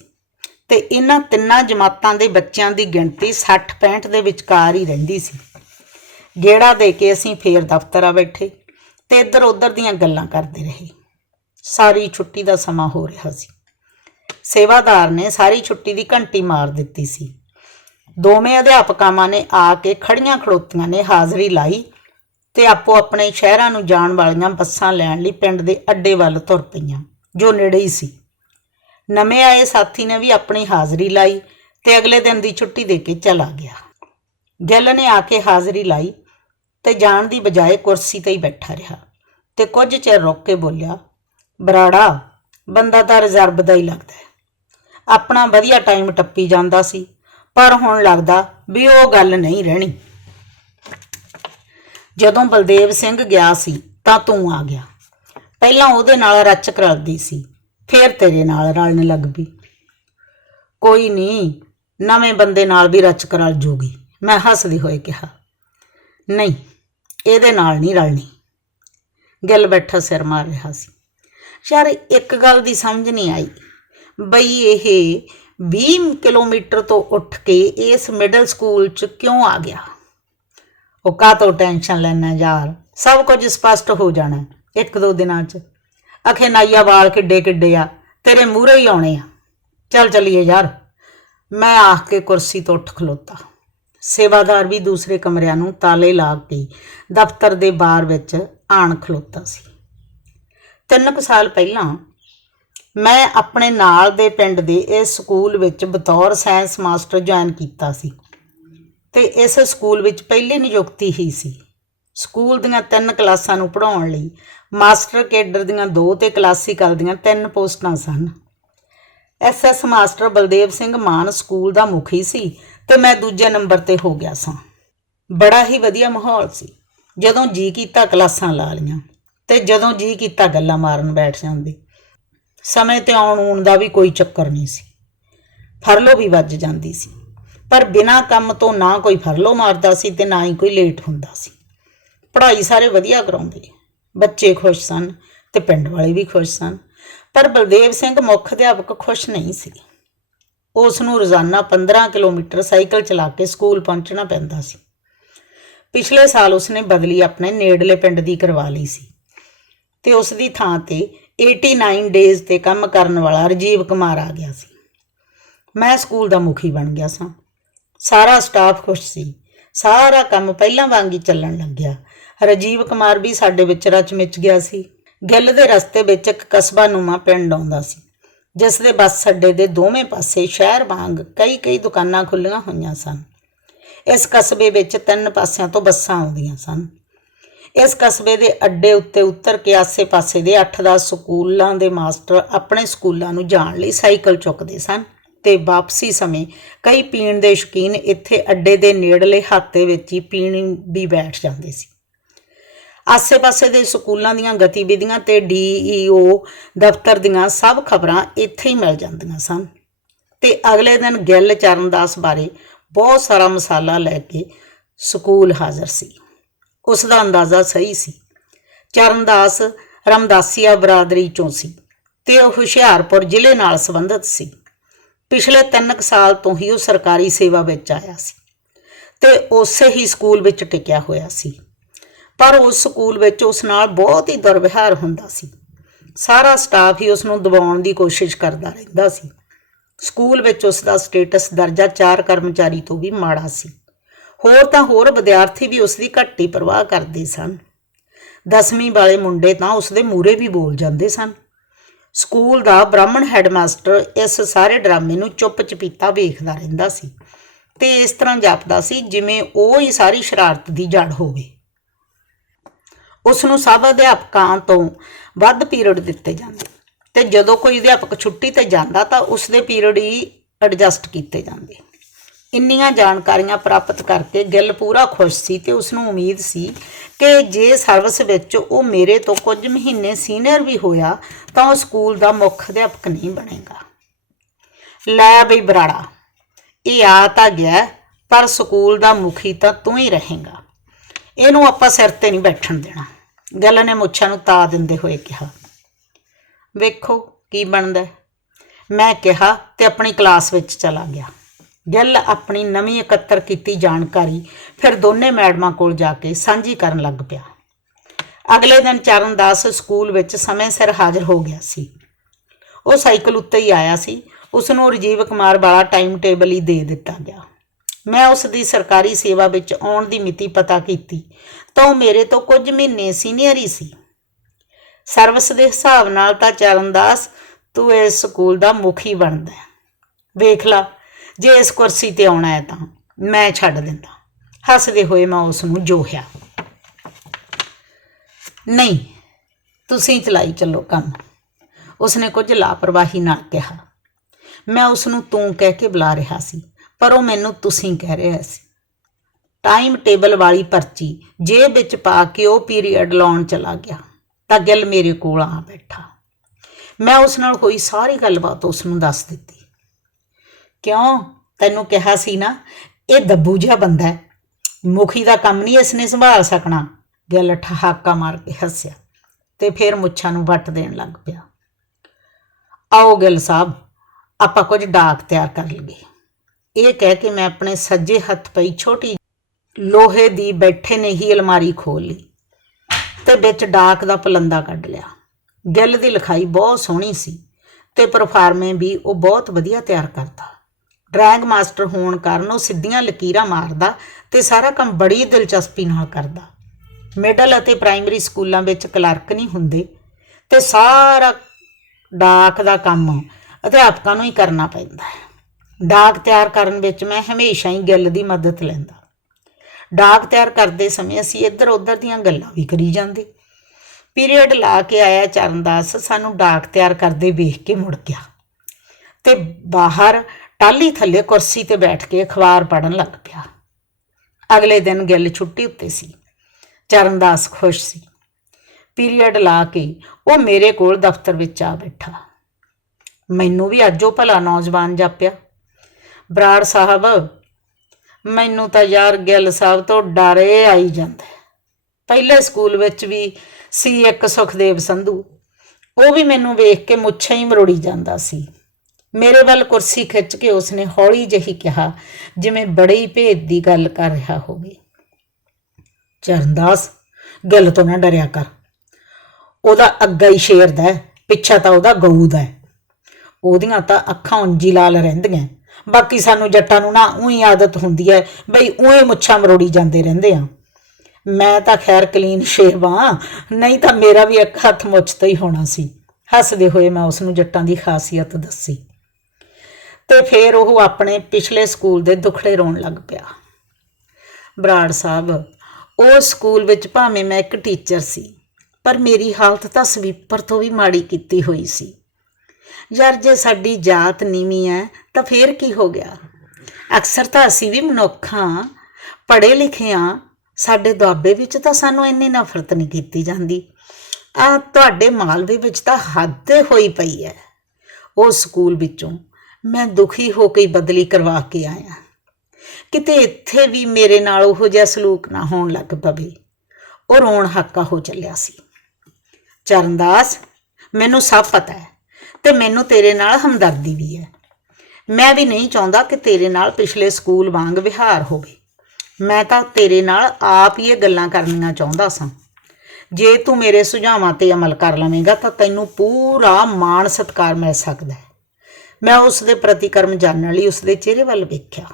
ਤੇ ਇਹਨਾਂ ਤਿੰਨਾਂ ਜਮਾਤਾਂ ਦੇ ਬੱਚਿਆਂ ਦੀ ਗਿਣਤੀ 60-65 ਦੇ ਵਿਚਕਾਰ ਹੀ ਰਹਿੰਦੀ ਸੀ। ਗੇੜਾ ਦੇ ਕੇ ਅਸੀਂ ਫੇਰ ਦਫ਼ਤਰ ਆ ਬੈਠੇ ਤੇ ਇੱਧਰ ਉੱਧਰ ਦੀਆਂ ਗੱਲਾਂ ਕਰਦੇ ਰਹੇ। ਸਾਰੀ ਛੁੱਟੀ ਦਾ ਸਮਾਂ ਹੋ ਰਿਹਾ ਸੀ। ਸੇਵਾਦਾਰ ਨੇ ਸਾਰੀ ਛੁੱਟੀ ਦੀ ਘੰਟੀ ਮਾਰ ਦਿੱਤੀ ਸੀ। ਦੋਵੇਂ ਅਧਿਆਪਕਾਵਾਂ ਨੇ ਆ ਕੇ ਖੜੀਆਂ ਖੜੋਤੀਆਂ ਨੇ ਹਾਜ਼ਰੀ ਲਾਈ ਤੇ ਆਪੋ ਆਪਣੇ ਸ਼ਹਿਰਾਂ ਨੂੰ ਜਾਣ ਵਾਲੀਆਂ ਬੱਸਾਂ ਲੈਣ ਲਈ ਪਿੰਡ ਦੇ ਅੱਡੇ ਵੱਲ ਤੁਰ ਪਈਆਂ, ਜੋ ਨੇੜੇ ਹੀ ਸੀ। ਨਵੇਂ ਆਏ ਸਾਥੀ ਨੇ ਵੀ ਆਪਣੀ ਹਾਜ਼ਰੀ ਲਾਈ ਤੇ ਅਗਲੇ ਦਿਨ ਦੀ ਛੁੱਟੀ ਦੇ ਕੇ ਚਲਾ ਗਿਆ। ਗਿੱਲ ਨੇ ਆ ਕੇ ਹਾਜ਼ਰੀ ਲਾਈ ਤੇ ਜਾਣ ਦੀ ਬਜਾਏ ਕੁਰਸੀ ਤੇ ਹੀ ਬੈਠਾ ਰਿਹਾ ਤੇ ਕੁਝ ਚਿਰ ਰੁਕ ਕੇ ਬੋਲਿਆ, ਬਰਾੜਾ, ਬੰਦਾ ਤਾਂ ਰਿਜ਼ਰਵ ਦਾ ਹੀ ਲੱਗਦਾ ਆਪਣਾ ਵਧੀਆ ਟਾਈਮ ਟੱਪੀ ਜਾਂਦਾ ਸੀ। ਪਰ ਹੁਣ ਲੱਗਦਾ ਵੀ ਉਹ ਗੱਲ ਨਹੀਂ ਰਹਿਣੀ। ਜਦੋਂ ਬਲਦੇਵ ਸਿੰਘ ਗਿਆ ਸੀ ਤਾਂ ਤੂੰ ਆ ਗਿਆ। ਪਹਿਲਾਂ ਉਹਦੇ ਨਾਲ ਰਚ ਕਰਲਦੀ ਸੀ, ਫੇਰ ਤੇਰੇ ਨਾਲ ਰਲਣ ਲੱਗ ਪਈ। ਕੋਈ ਨਹੀਂ, ਨਵੇਂ ਬੰਦੇ ਨਾਲ ਵੀ ਰਚ ਕਰਲ ਜੂਗੀ, ਮੈਂ ਹੱਸਦੀ ਹੋਏ ਕਿਹਾ। ਨਹੀਂ, ਇਹਦੇ ਨਾਲ ਨਹੀਂ ਰਲਣੀ। ਗਿੱਲ ਬੈਠਾ ਸਿਰ ਮਾਰ ਰਿਹਾ ਸੀ। ਯਾਰ ਇੱਕ ਗੱਲ ਦੀ ਸਮਝ ਨਹੀਂ ਆਈ। ਬਈ ਇਹ 20 ਕਿਲੋਮੀਟਰ ਤੋਂ ਉੱਠ ਕੇ ਇਸ ਮਿਡਲ ਸਕੂਲ ਚ ਕਿਉਂ ਆ ਗਿਆ? ਉਹ ਕਾਹਤੋਂ ਟੈਨਸ਼ਨ ਲੈਣਾ ਯਾਰ? ਸਭ ਕੁਝ ਸਪਸ਼ਟ ਹੋ ਜਾਣਾ ਇੱਕ ਦੋ ਦਿਨਾਂ ਚ। ਅਖੇ ਨਾਈਆ ਵਾਲ ਕਿੱਡੇ ਕਿੱਡੇ ਆ, ਤੇਰੇ ਮੂਹਰੇ ਹੀ ਆਉਣੇ ਆ। ਚੱਲ ਚੱਲੀਏ ਯਾਰ। ਮੈਂ ਆਖ ਕੇ ਕੁਰਸੀ ਤੋਂ ਉੱਠ ਖਲੋਤਾ। ਸੇਵਾਦਾਰ ਵੀ ਦੂਸਰੇ ਕਮਰਿਆਂ ਨੂੰ ਤਾਲੇ ਲਾ ਕੇ ਦਫ਼ਤਰ ਦੇ ਬਾਰ ਵਿੱਚ ਆਣ ਖਲੋਤਾ ਸੀ। ਤਿੰਨ ਕੁ ਸਾਲ ਪਹਿਲਾਂ ਮੈਂ ਆਪਣੇ ਨਾਲ ਦੇ ਪਿੰਡ ਦੇ ਇਸ ਸਕੂਲ ਵਿੱਚ ਬਤੌਰ ਸਾਇੰਸ ਮਾਸਟਰ ਜੁਆਇਨ ਕੀਤਾ ਸੀ ਤੇ ਇਸ ਸਕੂਲ ਵਿੱਚ ਪਹਿਲੀ ਨਿਯੁਕਤੀ ਹੀ ਸੀ। ਸਕੂਲ ਦੀਆਂ ਤਿੰਨ ਕਲਾਸਾਂ ਨੂੰ ਪੜ੍ਹਾਉਣ ਲਈ ਮਾਸਟਰ ਕੇਡਰ ਦੀਆਂ ਦੋ ਤੇ ਕਲਾਸੀਕਲ ਦੀਆਂ ਤਿੰਨ ਪੋਸਟਾਂ ਸਨ। SS master Baldev Singh Maan school ਦਾ ਮੁਖੀ ਸੀ ਤੇ ਮੈਂ ਦੂਜੇ ਨੰਬਰ ਤੇ ਹੋ ਗਿਆ ਸਾਂ। ਬੜਾ ਹੀ ਵਧੀਆ ਮਾਹੌਲ ਸੀ। ਜਦੋਂ ਜੀ ਕੀਤਾ ਕਲਾਸਾਂ ਲਾ ਲੀਆਂ ਤੇ ਜਦੋਂ ਜੀ ਕੀਤਾ ਗੱਲਾਂ ਮਾਰਨ ਬੈਠ ਜਾਂਦੇ। ਸਮੇਂ ਤੇ ਆਉਣ ਆਉਣ ਦਾ ਵੀ ਕੋਈ ਚੱਕਰ ਨਹੀਂ ਸੀ। ਫਰਲੋ ਵੀ ਵੱਜ ਜਾਂਦੀ ਸੀ। ਪਰ ਬਿਨਾਂ ਕੰਮ ਤੋਂ ਨਾ ਕੋਈ ਫਰਲੋ ਮਾਰਦਾ ਸੀ ਤੇ ਨਾ ਹੀ ਕੋਈ ਲੇਟ ਹੁੰਦਾ ਸੀ। ਪੜ੍ਹਾਈ ਸਾਰੇ ਵਧੀਆ ਕਰਾਉਂਦੇ। ਬੱਚੇ ਖੁਸ਼ ਸਨ ਤੇ ਪਿੰਡ ਵਾਲੇ ਵੀ ਖੁਸ਼ ਸਨ। ਪਰ ਬਲਦੇਵ ਸਿੰਘ ਮੁੱਖ ਅਧਿਆਪਕ ਖੁਸ਼ ਨਹੀਂ ਸੀ। ਉਸ ਨੂੰ ਰੋਜ਼ਾਨਾ 15 ਕਿਲੋਮੀਟਰ ਸਾਈਕਲ ਚਲਾ ਕੇ ਸਕੂਲ ਪਹੁੰਚਣਾ ਪੈਂਦਾ ਸੀ। ਪਿਛਲੇ ਸਾਲ ਉਸਨੇ ਬਦਲੀ ਆਪਣੇ ਨੇੜਲੇ ਪਿੰਡ ਦੀ ਕਰਵਾ ਲਈ ਸੀ। ਤੇ ਉਸ ਦੀ ਥਾਂ ਤੇ 89 ਡੇਜ਼ ਤੇ ਕੰਮ ਕਰਨ ਵਾਲਾ ਰਜੀਵ ਕੁਮਾਰ ਆ ਗਿਆ ਸੀ। ਮੈਂ ਸਕੂਲ ਦਾ ਮੁਖੀ ਬਣ ਗਿਆ ਸਾਂ। ਸਾਰਾ ਸਟਾਫ ਖੁਸ਼ ਸੀ। ਸਾਰਾ ਕੰਮ ਪਹਿਲਾਂ ਵਾਂਗ ਹੀ ਚੱਲਣ ਲੱਗਿਆ। ਰਜੀਵ ਕੁਮਾਰ ਵੀ ਸਾਡੇ ਵਿੱਚ ਰਚ ਮਿਚ ਗਿਆ ਸੀ। ਗਿੱਲ ਦੇ ਰਸਤੇ ਵਿੱਚ ਇੱਕ ਕਸਬਾ ਨੂਮਾ ਪਿੰਡ ਆਉਂਦਾ ਸੀ, ਜਿਸ ਦੇ ਬੱਸ ਅੱਡੇ ਦੇ ਦੋਵੇਂ ਪਾਸੇ ਸ਼ਹਿਰ ਵਾਂਗ ਕਈ ਕਈ ਦੁਕਾਨਾਂ ਖੁੱਲੀਆਂ ਹੋਈਆਂ ਸਨ। ਇਸ ਕਸਬੇ ਵਿੱਚ ਤਿੰਨ ਪਾਸਿਆਂ ਤੋਂ ਬੱਸਾਂ ਆਉਂਦੀਆਂ ਸਨ। ਇਸ ਕਸਬੇ ਦੇ ਅੱਡੇ ਉੱਤੇ ਉੱਤਰ ਕੇ ਆਸੇ-ਪਾਸੇ ਦੇ 8-10 ਸਕੂਲਾਂ ਦੇ ਮਾਸਟਰ ਆਪਣੇ ਸਕੂਲਾਂ ਨੂੰ ਜਾਣ ਲਈ ਸਾਈਕਲ ਚੁੱਕਦੇ ਸਨ ਤੇ ਵਾਪਸੀ ਸਮੇਂ ਕਈ ਪੀਣ ਦੇ ਸ਼ੌਕੀਨ ਇੱਥੇ ਅੱਡੇ ਦੇ ਨੇੜਲੇ ਹਾਤੇ ਵਿੱਚ ਹੀ ਪੀਣ ਵੀ ਬੈਠ ਜਾਂਦੇ ਸੀ। ਆਸੇ-ਪਾਸੇ ਦੇ ਸਕੂਲਾਂ ਦੀਆਂ ਗਤੀਵਿਧੀਆਂ ਤੇ ਡੀਈਓ ਦਫ਼ਤਰ ਦੀਆਂ ਸਭ ਖਬਰਾਂ ਇੱਥੇ ਹੀ ਮਿਲ ਜਾਂਦੀਆਂ ਸਨ ਤੇ ਅਗਲੇ ਦਿਨ ਗਿੱਲ ਚਰਨਦਾਸ ਬਾਰੇ ਬਹੁਤ ਸਾਰਾ ਮਸਾਲਾ ਲੈ ਕੇ ਸਕੂਲ ਹਾਜ਼ਰ ਸੀ। ਉਸ ਦਾ ਅੰਦਾਜ਼ਾ ਸਹੀ ਸੀ। ਚਰਨਦਾਸ ਰਮਦਾਸੀਆ ਬਰਾਦਰੀ ਚੋਂ ਸੀ ਤੇ ਉਹ ਹੁਸ਼ਿਆਰਪੁਰ ਜ਼ਿਲ੍ਹੇ ਨਾਲ ਸੰਬੰਧਿਤ ਸੀ। ਪਿਛਲੇ 3 ਸਾਲ ਤੋਂ ਹੀ ਉਹ ਸਰਕਾਰੀ ਸੇਵਾ ਵਿੱਚ ਆਇਆ ਸੀ ਤੇ ਉਸੇ ਹੀ ਸਕੂਲ ਵਿੱਚ ਟਿਕਿਆ ਹੋਇਆ ਸੀ। ਪਰ ਉਸ ਸਕੂਲ ਵਿੱਚ ਉਸ ਨਾਲ ਬਹੁਤ ਹੀ ਦੁਰਵਿਹਾਰ ਹੁੰਦਾ ਸੀ। ਸਾਰਾ ਸਟਾਫ ਹੀ ਉਸ ਨੂੰ ਦਬਾਉਣ ਦੀ ਕੋਸ਼ਿਸ਼ ਕਰਦਾ ਰਹਿੰਦਾ ਸੀ। ਸਕੂਲ ਵਿੱਚ ਉਸ ਦਾ ਸਟੇਟਸ ਦਰਜਾ 4 ਕਰਮਚਾਰੀ ਤੋਂ ਵੀ ਮਾੜਾ ਸੀ। ਹੋਰ ਤਾਂ ਹੋਰ ਵਿਦਿਆਰਥੀ ਵੀ ਉਸ ਦੀ ਘੱਟੀ ਪਰਵਾਹ ਕਰਦੇ ਸਨ। ਦਸਵੀਂ ਵਾਲੇ ਮੁੰਡੇ ਤਾਂ ਉਸ ਦੇ ਮੂਰੇ ਵੀ ਬੋਲ ਜਾਂਦੇ ਸਨ। ਸਕੂਲ ਦਾ ਬ੍ਰਾਹਮਣ ਹੈਡਮਾਸਟਰ ਇਸ ਸਾਰੇ ਡਰਾਮੇ ਨੂੰ ਚੁੱਪ ਚਪੀਤਾ ਵੇਖਦਾ ਰਹਿੰਦਾ ਸੀ ਤੇ ਇਸ ਤਰ੍ਹਾਂ ਜਾਪਦਾ ਸੀ ਜਿਵੇਂ ਉਹ ਹੀ ਸਾਰੀ ਸ਼ਰਾਰਤ ਦੀ ਜੜ ਹੋਵੇ। ਉਸ ਨੂੰ ਸਭ ਅਧਿਆਪਕਾਂ ਤੋਂ ਵੱਧ ਪੀਰੀਅਡ ਦਿੱਤੇ ਜਾਂਦੇ ਤੇ ਜਦੋਂ ਕੋਈ ਅਧਿਆਪਕ ਛੁੱਟੀ ਤੇ ਜਾਂਦਾ ਤਾਂ ਉਸ ਦੇ ਪੀਰੀਅਡ ਹੀ ਐਡਜਸਟ ਕੀਤੇ ਜਾਂਦੇ। ਇੰਨੀਆਂ ਜਾਣਕਾਰੀਆਂ ਪ੍ਰਾਪਤ ਕਰਕੇ ਗਿੱਲ ਪੂਰਾ ਖੁਸ਼ ਸੀ ਤੇ ਉਸ ਨੂੰ ਉਮੀਦ ਸੀ ਕਿ ਜੇ ਸਰਵਿਸ ਵਿੱਚ ਉਹ ਮੇਰੇ ਤੋਂ ਕੁਝ ਮਹੀਨੇ ਸੀਨੀਅਰ ਵੀ ਹੋਇਆ ਤਾਂ ਉਹ ਸਕੂਲ ਦਾ ਮੁੱਖ ਅਧਿਆਪਕ ਨਹੀਂ ਬਣੇਗਾ। ਲੈ ਬਈ ਬਰਾੜਾ, ਇਹ ਆ ਤਾਂ ਗਿਆ, ਪਰ ਸਕੂਲ ਦਾ ਮੁਖੀ ਤਾਂ ਤੂੰ ਹੀ ਰਹੇਗਾ। ਇਹਨੂੰ ਆਪਾਂ ਸਿਰ ਤੇ ਨਹੀਂ ਬੈਠਣ ਦੇਣਾ। ਗੱਲ ਨੇ ਮੁੱਛਾਂ ਨੂੰ ਤਾ ਦਿੰਦੇ ਹੋਏ ਕਿਹਾ, ਵੇਖੋ ਕੀ ਬਣਦਾ ਮੈਂ ਕਿਹਾ ਤੇ ਆਪਣੀ ਕਲਾਸ ਵਿੱਚ ਚਲਾ ਗਿਆ। ਗਿੱਲ ਆਪਣੀ ਨਵੀਂ ਇਕੱਤਰ ਕੀਤੀ ਜਾਣਕਾਰੀ, ਫਿਰ ਦੋਨੇ ਮੈਡਮਾਂ ਕੋਲ ਜਾ ਕੇ ਸਾਂਝੀ ਕਰਨ ਲੱਗ ਪਿਆ। ਅਗਲੇ ਦਿਨ ਚਰਨਦਾਸ ਸਕੂਲ ਵਿੱਚ ਸਮੇਂ ਸਿਰ ਹਾਜ਼ਰ ਹੋ ਗਿਆ ਸੀ। ਉਹ ਸਾਈਕਲ ਉੱਤੇ ਹੀ ਆਇਆ ਸੀ। ਉਸ ਨੂੰ ਰਜੀਵ ਕੁਮਾਰ ਵਾਲਾ ਟਾਈਮ ਟੇਬਲ ਹੀ ਦੇ ਦਿੱਤਾ ਗਿਆ। ਮੈਂ ਉਸ ਦੀ ਸਰਕਾਰੀ ਸੇਵਾ ਵਿੱਚ ਆਉਣ ਦੀ ਮਿਤੀ ਪਤਾ ਕੀਤੀ, ਤਾਂ ਉਹ ਮੇਰੇ ਤੋਂ ਕੁਝ ਮਹੀਨੇ ਸੀਨੀਅਰ ਹੀ ਸੀ। ਸਰਵਿਸ ਦੇ ਹਿਸਾਬ ਨਾਲ ਤਾਂ ਚਰਨਦਾਸ ਤੂੰ ਇਸ ਸਕੂਲ ਦਾ ਮੁਖੀ ਬਣਦਾ ਵੇਖ ਲਾ ਜੇ ਇਸ ਕੁਰਸੀ ਤੇ ਆਉਣਾ ਹੈ ਤਾਂ ਮੈਂ ਛੱਡ ਦਿੰਦਾ। ਹੱਸਦੇ ਹੋਏ ਮੈਂ ਉਸ ਨੂੰ ਜੋਹਿਆ। ਨਹੀਂ, ਤੁਸੀਂ ਚਲਾਈ ਚੱਲੋ ਕੰਮ। ਉਸਨੇ ਕੁਝ ਲਾਪਰਵਾਹੀ ਨਾਲ ਕਿਹਾ। ਮੈਂ ਉਸ ਨੂੰ ਤੂੰ ਕਹਿ ਕੇ ਬੁਲਾ ਰਿਹਾ ਸੀ, ਪਰ ਉਹ ਮੈਨੂੰ ਤੁਸੀਂ ਕਹਿ ਰਿਹਾ ਸੀ। ਟਾਈਮ ਟੇਬਲ ਵਾਲੀ ਪਰਚੀ ਜੇਬ ਵਿੱਚ ਪਾ ਕੇ ਉਹ ਪੀਰੀਅਡ ਲਾਉਣ ਚਲਾ ਗਿਆ, ਤਾਂ ਗਿੱਲ ਮੇਰੇ ਕੋਲ ਆ ਬੈਠਾ। ਮੈਂ ਉਸ ਨਾਲ ਹੋਈ ਸਾਰੀ ਗੱਲਬਾਤ ਉਸ ਨੂੰ ਦੱਸ ਦਿੱਤੀ। ਕਿਉਂ? ਤੈਨੂੰ ਕਿਹਾ ਸੀ ਨਾ, ਇਹ ਦੱਬੂ ਜਿਹਾ ਬੰਦਾ ਹੈ। ਮੁਖੀ ਦਾ ਕੰਮ ਨਹੀਂ ਇਸ ਨੇ ਸੰਭਾਲ ਸਕਣਾ। ਗਿੱਲ ਠਹਾਕਾ ਮਾਰ ਕੇ ਹੱਸਿਆ ਤੇ ਫਿਰ ਮੁੱਛਾਂ ਨੂੰ ਵੱਟ ਦੇਣ ਲੱਗ ਪਿਆ। ਆਓ ਗਿੱਲ ਸਾਹਿਬ, ਆਪਾਂ ਕੁਝ ਡਾਕ ਤਿਆਰ ਕਰ ਲਈਏ। ਇਹ ਕਹਿ ਕੇ ਮੈਂ ਆਪਣੇ ਸੱਜੇ ਹੱਥ ਪਈ ਛੋਟੀ ਲੋਹੇ ਦੀ ਬੈਠੇ ਨੇ ਹੀ ਅਲਮਾਰੀ ਖੋਲ ਲਈ ਤੇ ਵਿੱਚ ਡਾਕ ਦਾ ਪਲੰਦਾ ਕੱਢ ਲਿਆ। ਗਿੱਲ ਦੀ ਲਿਖਾਈ ਬਹੁਤ ਸੋਹਣੀ ਸੀ ਤੇ ਪਰਫਾਰਮੇ ਵੀ ਉਹ ਬਹੁਤ ਵਧੀਆ ਤਿਆਰ ਕਰਦਾ। ਡਰੈਗ ਮਾਸਟਰ ਹੋਣ ਕਾਰਨ ਉਹ ਸਿੱਧੀਆਂ ਲਕੀਰਾਂ ਮਾਰਦਾ ਤੇ ਸਾਰਾ ਕੰਮ ਬੜੀ ਦਿਲਚਸਪੀ ਨਾਲ ਕਰਦਾ। ਮਿਡਲ ਅਤੇ ਪ੍ਰਾਇਮਰੀ ਸਕੂਲਾਂ ਵਿੱਚ ਕਲਰਕ ਨਹੀਂ ਹੁੰਦੇ ਤੇ ਸਾਰਾ ਡਾਕ ਦਾ ਕੰਮ ਅਧਿਆਪਕਾਂ ਨੂੰ ਹੀ ਕਰਨਾ ਪੈਂਦਾ ਹੈ। ਡਾਕ ਤਿਆਰ ਕਰਨ ਵਿੱਚ ਮੈਂ ਹਮੇਸ਼ਾ ਹੀ ਗਿੱਲ ਦੀ ਮਦਦ ਲੈਂਦਾ। ਡਾਕ ਤਿਆਰ ਕਰਦੇ ਸਮੇਂ ਅਸੀਂ ਇੱਧਰ ਉੱਧਰ ਦੀਆਂ ਗੱਲਾਂ ਵੀ ਕਰੀ ਜਾਂਦੇ। ਪੀਰੀਅਡ ਲਾ ਕੇ ਆਇਆ ਚਰਨਦਾਸ ਸਾਨੂੰ ਡਾਕ ਤਿਆਰ ਕਰਦੇ ਵੇਖ ਕੇ ਮੁੜ ਗਿਆ ਤੇ ਬਾਹਰ ਟਾਲੀ ਥੱਲੇ ਕੁਰਸੀ ਤੇ ਬੈਠ ਕੇ ਅਖਬਾਰ ਪੜ੍ਹਨ ਲੱਗ ਪਿਆ। ਅਗਲੇ ਦਿਨ ਗਿੱਲ ਛੁੱਟੀ ਉੱਤੇ ਸੀ। ਚਰਨਦਾਸ ਖੁਸ਼ ਸੀ। ਪੀਰੀਅਡ ਲਾ ਕੇ ਉਹ ਮੇਰੇ ਕੋਲ ਦਫ਼ਤਰ ਵਿੱਚ ਆ ਬੈਠਾ। ਮੈਨੂੰ ਵੀ ਅੱਜ ਉਹ ਭਲਾ ਨੌਜਵਾਨ ਜਾਪਿਆ। ਬਰਾੜ ਸਾਹਿਬ, ਮੈਨੂੰ ਤਾਂ ਯਾਰ ਗਿੱਲ ਸਾਹਿਬ ਤੋਂ ਡਰੇ ਆਈ ਜਾਂਦਾ ਪਹਿਲੇ ਸਕੂਲ ਵਿੱਚ ਵੀ ਸੀ ਇੱਕ ਸੁਖਦੇਵ ਸੰਧੂ। ਉਹ ਵੀ ਮੈਨੂੰ ਵੇਖ ਕੇ ਮੁੱਛਾਂ ਹੀ ਮਰੋੜੀ ਜਾਂਦਾ ਸੀ। ਮੇਰੇ ਵੱਲ ਕੁਰਸੀ ਖਿੱਚ ਕੇ ਉਸਨੇ ਹੌਲੀ ਜਿਹੀ ਕਿਹਾ, ਜਿਵੇਂ ਬੜੇ ਹੀ ਭੇਦ ਦੀ ਗੱਲ ਕਰ ਰਿਹਾ ਹੋਵੇ। ਚਰਨਦਾਸ, ਗੱਲ ਤੋਂ ਨਾ ਡਰਿਆ ਕਰ। ਉਹਦਾ ਅੱਗਾ ਹੀ ਸ਼ੇਰ ਦਾ ਪਿੱਛਾ ਤਾਂ ਉਹਦਾ ਗਊ ਦਾ ਉਹਦੀਆਂ ਤਾਂ ਅੱਖਾਂ ਉਂਜੀ ਲਾਲ ਰਹਿੰਦੀਆਂ ਬਾਕੀ ਸਾਨੂੰ ਜੱਟਾਂ ਨੂੰ ਨਾ ਉਹੀ ਆਦਤ ਹੁੰਦੀ ਹੈ ਬਈ ਉਹੇ ਮੁੱਛਾਂ ਮਰੋੜੀ ਜਾਂਦੇ ਰਹਿੰਦੇ ਆ। ਮੈਂ ਤਾਂ ਖੈਰ ਕਲੀਨ ਸ਼ੇਵ ਹਾਂ ਨਹੀਂ ਤਾਂ ਮੇਰਾ ਵੀ ਇੱਕ ਹੱਥ ਮੁੱਛ ਤੋਂ ਹੀ ਹੋਣਾ ਸੀ। ਹੱਸਦੇ ਹੋਏ ਮੈਂ ਉਸ ਨੂੰ ਜੱਟਾਂ ਦੀ ਖਾਸੀਅਤ ਦੱਸੀ। ਤੇ ਫਿਰ ਉਹ ਆਪਣੇ ਪਿਛਲੇ ਸਕੂਲ ਦੇ ਦੁਖੜੇ ਰੋਣ ਲੱਗ ਪਿਆ। ਬਰਾੜ ਸਾਹਿਬ, ਉਹ ਸਕੂਲ ਵਿੱਚ ਭਾਵੇਂ ਮੈਂ ਇੱਕ ਟੀਚਰ ਸੀ, ਪਰ ਮੇਰੀ ਹਾਲਤ ਤਾਂ ਸਵੀਪਰ ਤੋਂ ਵੀ ਮਾੜੀ ਕੀਤੀ ਹੋਈ ਸੀ। ਯਾਰ, ਜੇ ਸਾਡੀ ਜਾਤ ਨੀਵੀਂ ਹੈ ਤਾਂ ਫੇਰ ਕੀ ਹੋ ਗਿਆ? ਅਕਸਰ ਤਾਂ ਅਸੀਂ ਵੀ ਮਨੁੱਖ ਹਾਂ, ਪੜ੍ਹੇ ਲਿਖੇ ਹਾਂ, ਸਾਡੇ ਦੁਆਬੇ ਵਿੱਚ ਤਾਂ ਸਾਨੂੰ ਇੰਨੀ ਨਫ਼ਰਤ ਨਹੀਂ ਕੀਤੀ ਜਾਂਦੀ। ਆ ਤੁਹਾਡੇ ਮਾਲਵੇ ਵਿੱਚ ਤਾਂ ਹੱਦ ਹੋਈ ਪਈ ਹੈ ਉਹ ਸਕੂਲ ਵਿੱਚੋਂ ਮੈਂ ਦੁਖੀ ਹੋ ਕੇ ਬਦਲੀ ਕਰਵਾ ਕੇ ਆਇਆ। ਕਿਤੇ ਇੱਥੇ ਵੀ ਮੇਰੇ ਨਾਲ ਉਹੋ ਜਿਹਾ ਸਲੂਕ ਨਾ ਹੋਣ ਲੱਗ ਪਵੇ, ਉਹ ਰੋਣ ਹੱਕਾ ਹੋ ਚੱਲਿਆ ਸੀ। ਚਰਨਦਾਸ, ਮੈਨੂੰ ਸਭ ਪਤਾ ਹੈ ਤੇ ਮੈਨੂੰ ਤੇਰੇ ਨਾਲ ਹਮਦਰਦੀ ਵੀ ਹੈ। ਮੈਂ ਵੀ ਨਹੀਂ ਚਾਹੁੰਦਾ ਕਿ ਤੇਰੇ ਨਾਲ ਪਿਛਲੇ ਸਕੂਲ ਵਾਂਗ ਵਿਹਾਰ ਹੋਵੇ। ਮੈਂ ਤਾਂ ਤੇਰੇ ਨਾਲ ਆਪ ਹੀ ਇਹ ਗੱਲਾਂ ਕਰਨੀਆਂ ਚਾਹੁੰਦਾ ਸਾਂ। ਜੇ ਤੂੰ ਮੇਰੇ ਸੁਝਾਵਾਂ ਤੇ ਅਮਲ ਕਰ ਲਵੇਂਗਾ ਤਾਂ ਤੈਨੂੰ ਪੂਰਾ ਮਾਣ ਸਤਿਕਾਰ ਮਿਲ ਸਕਦਾ ਹੈ। ਮੈਂ ਉਸ ਦੇ ਪ੍ਰਤੀਕਰਮ ਜਾਣਨ ਲਈ ਉਸ ਦੇ ਚਿਹਰੇ ਵੱਲ ਵੇਖਿਆ।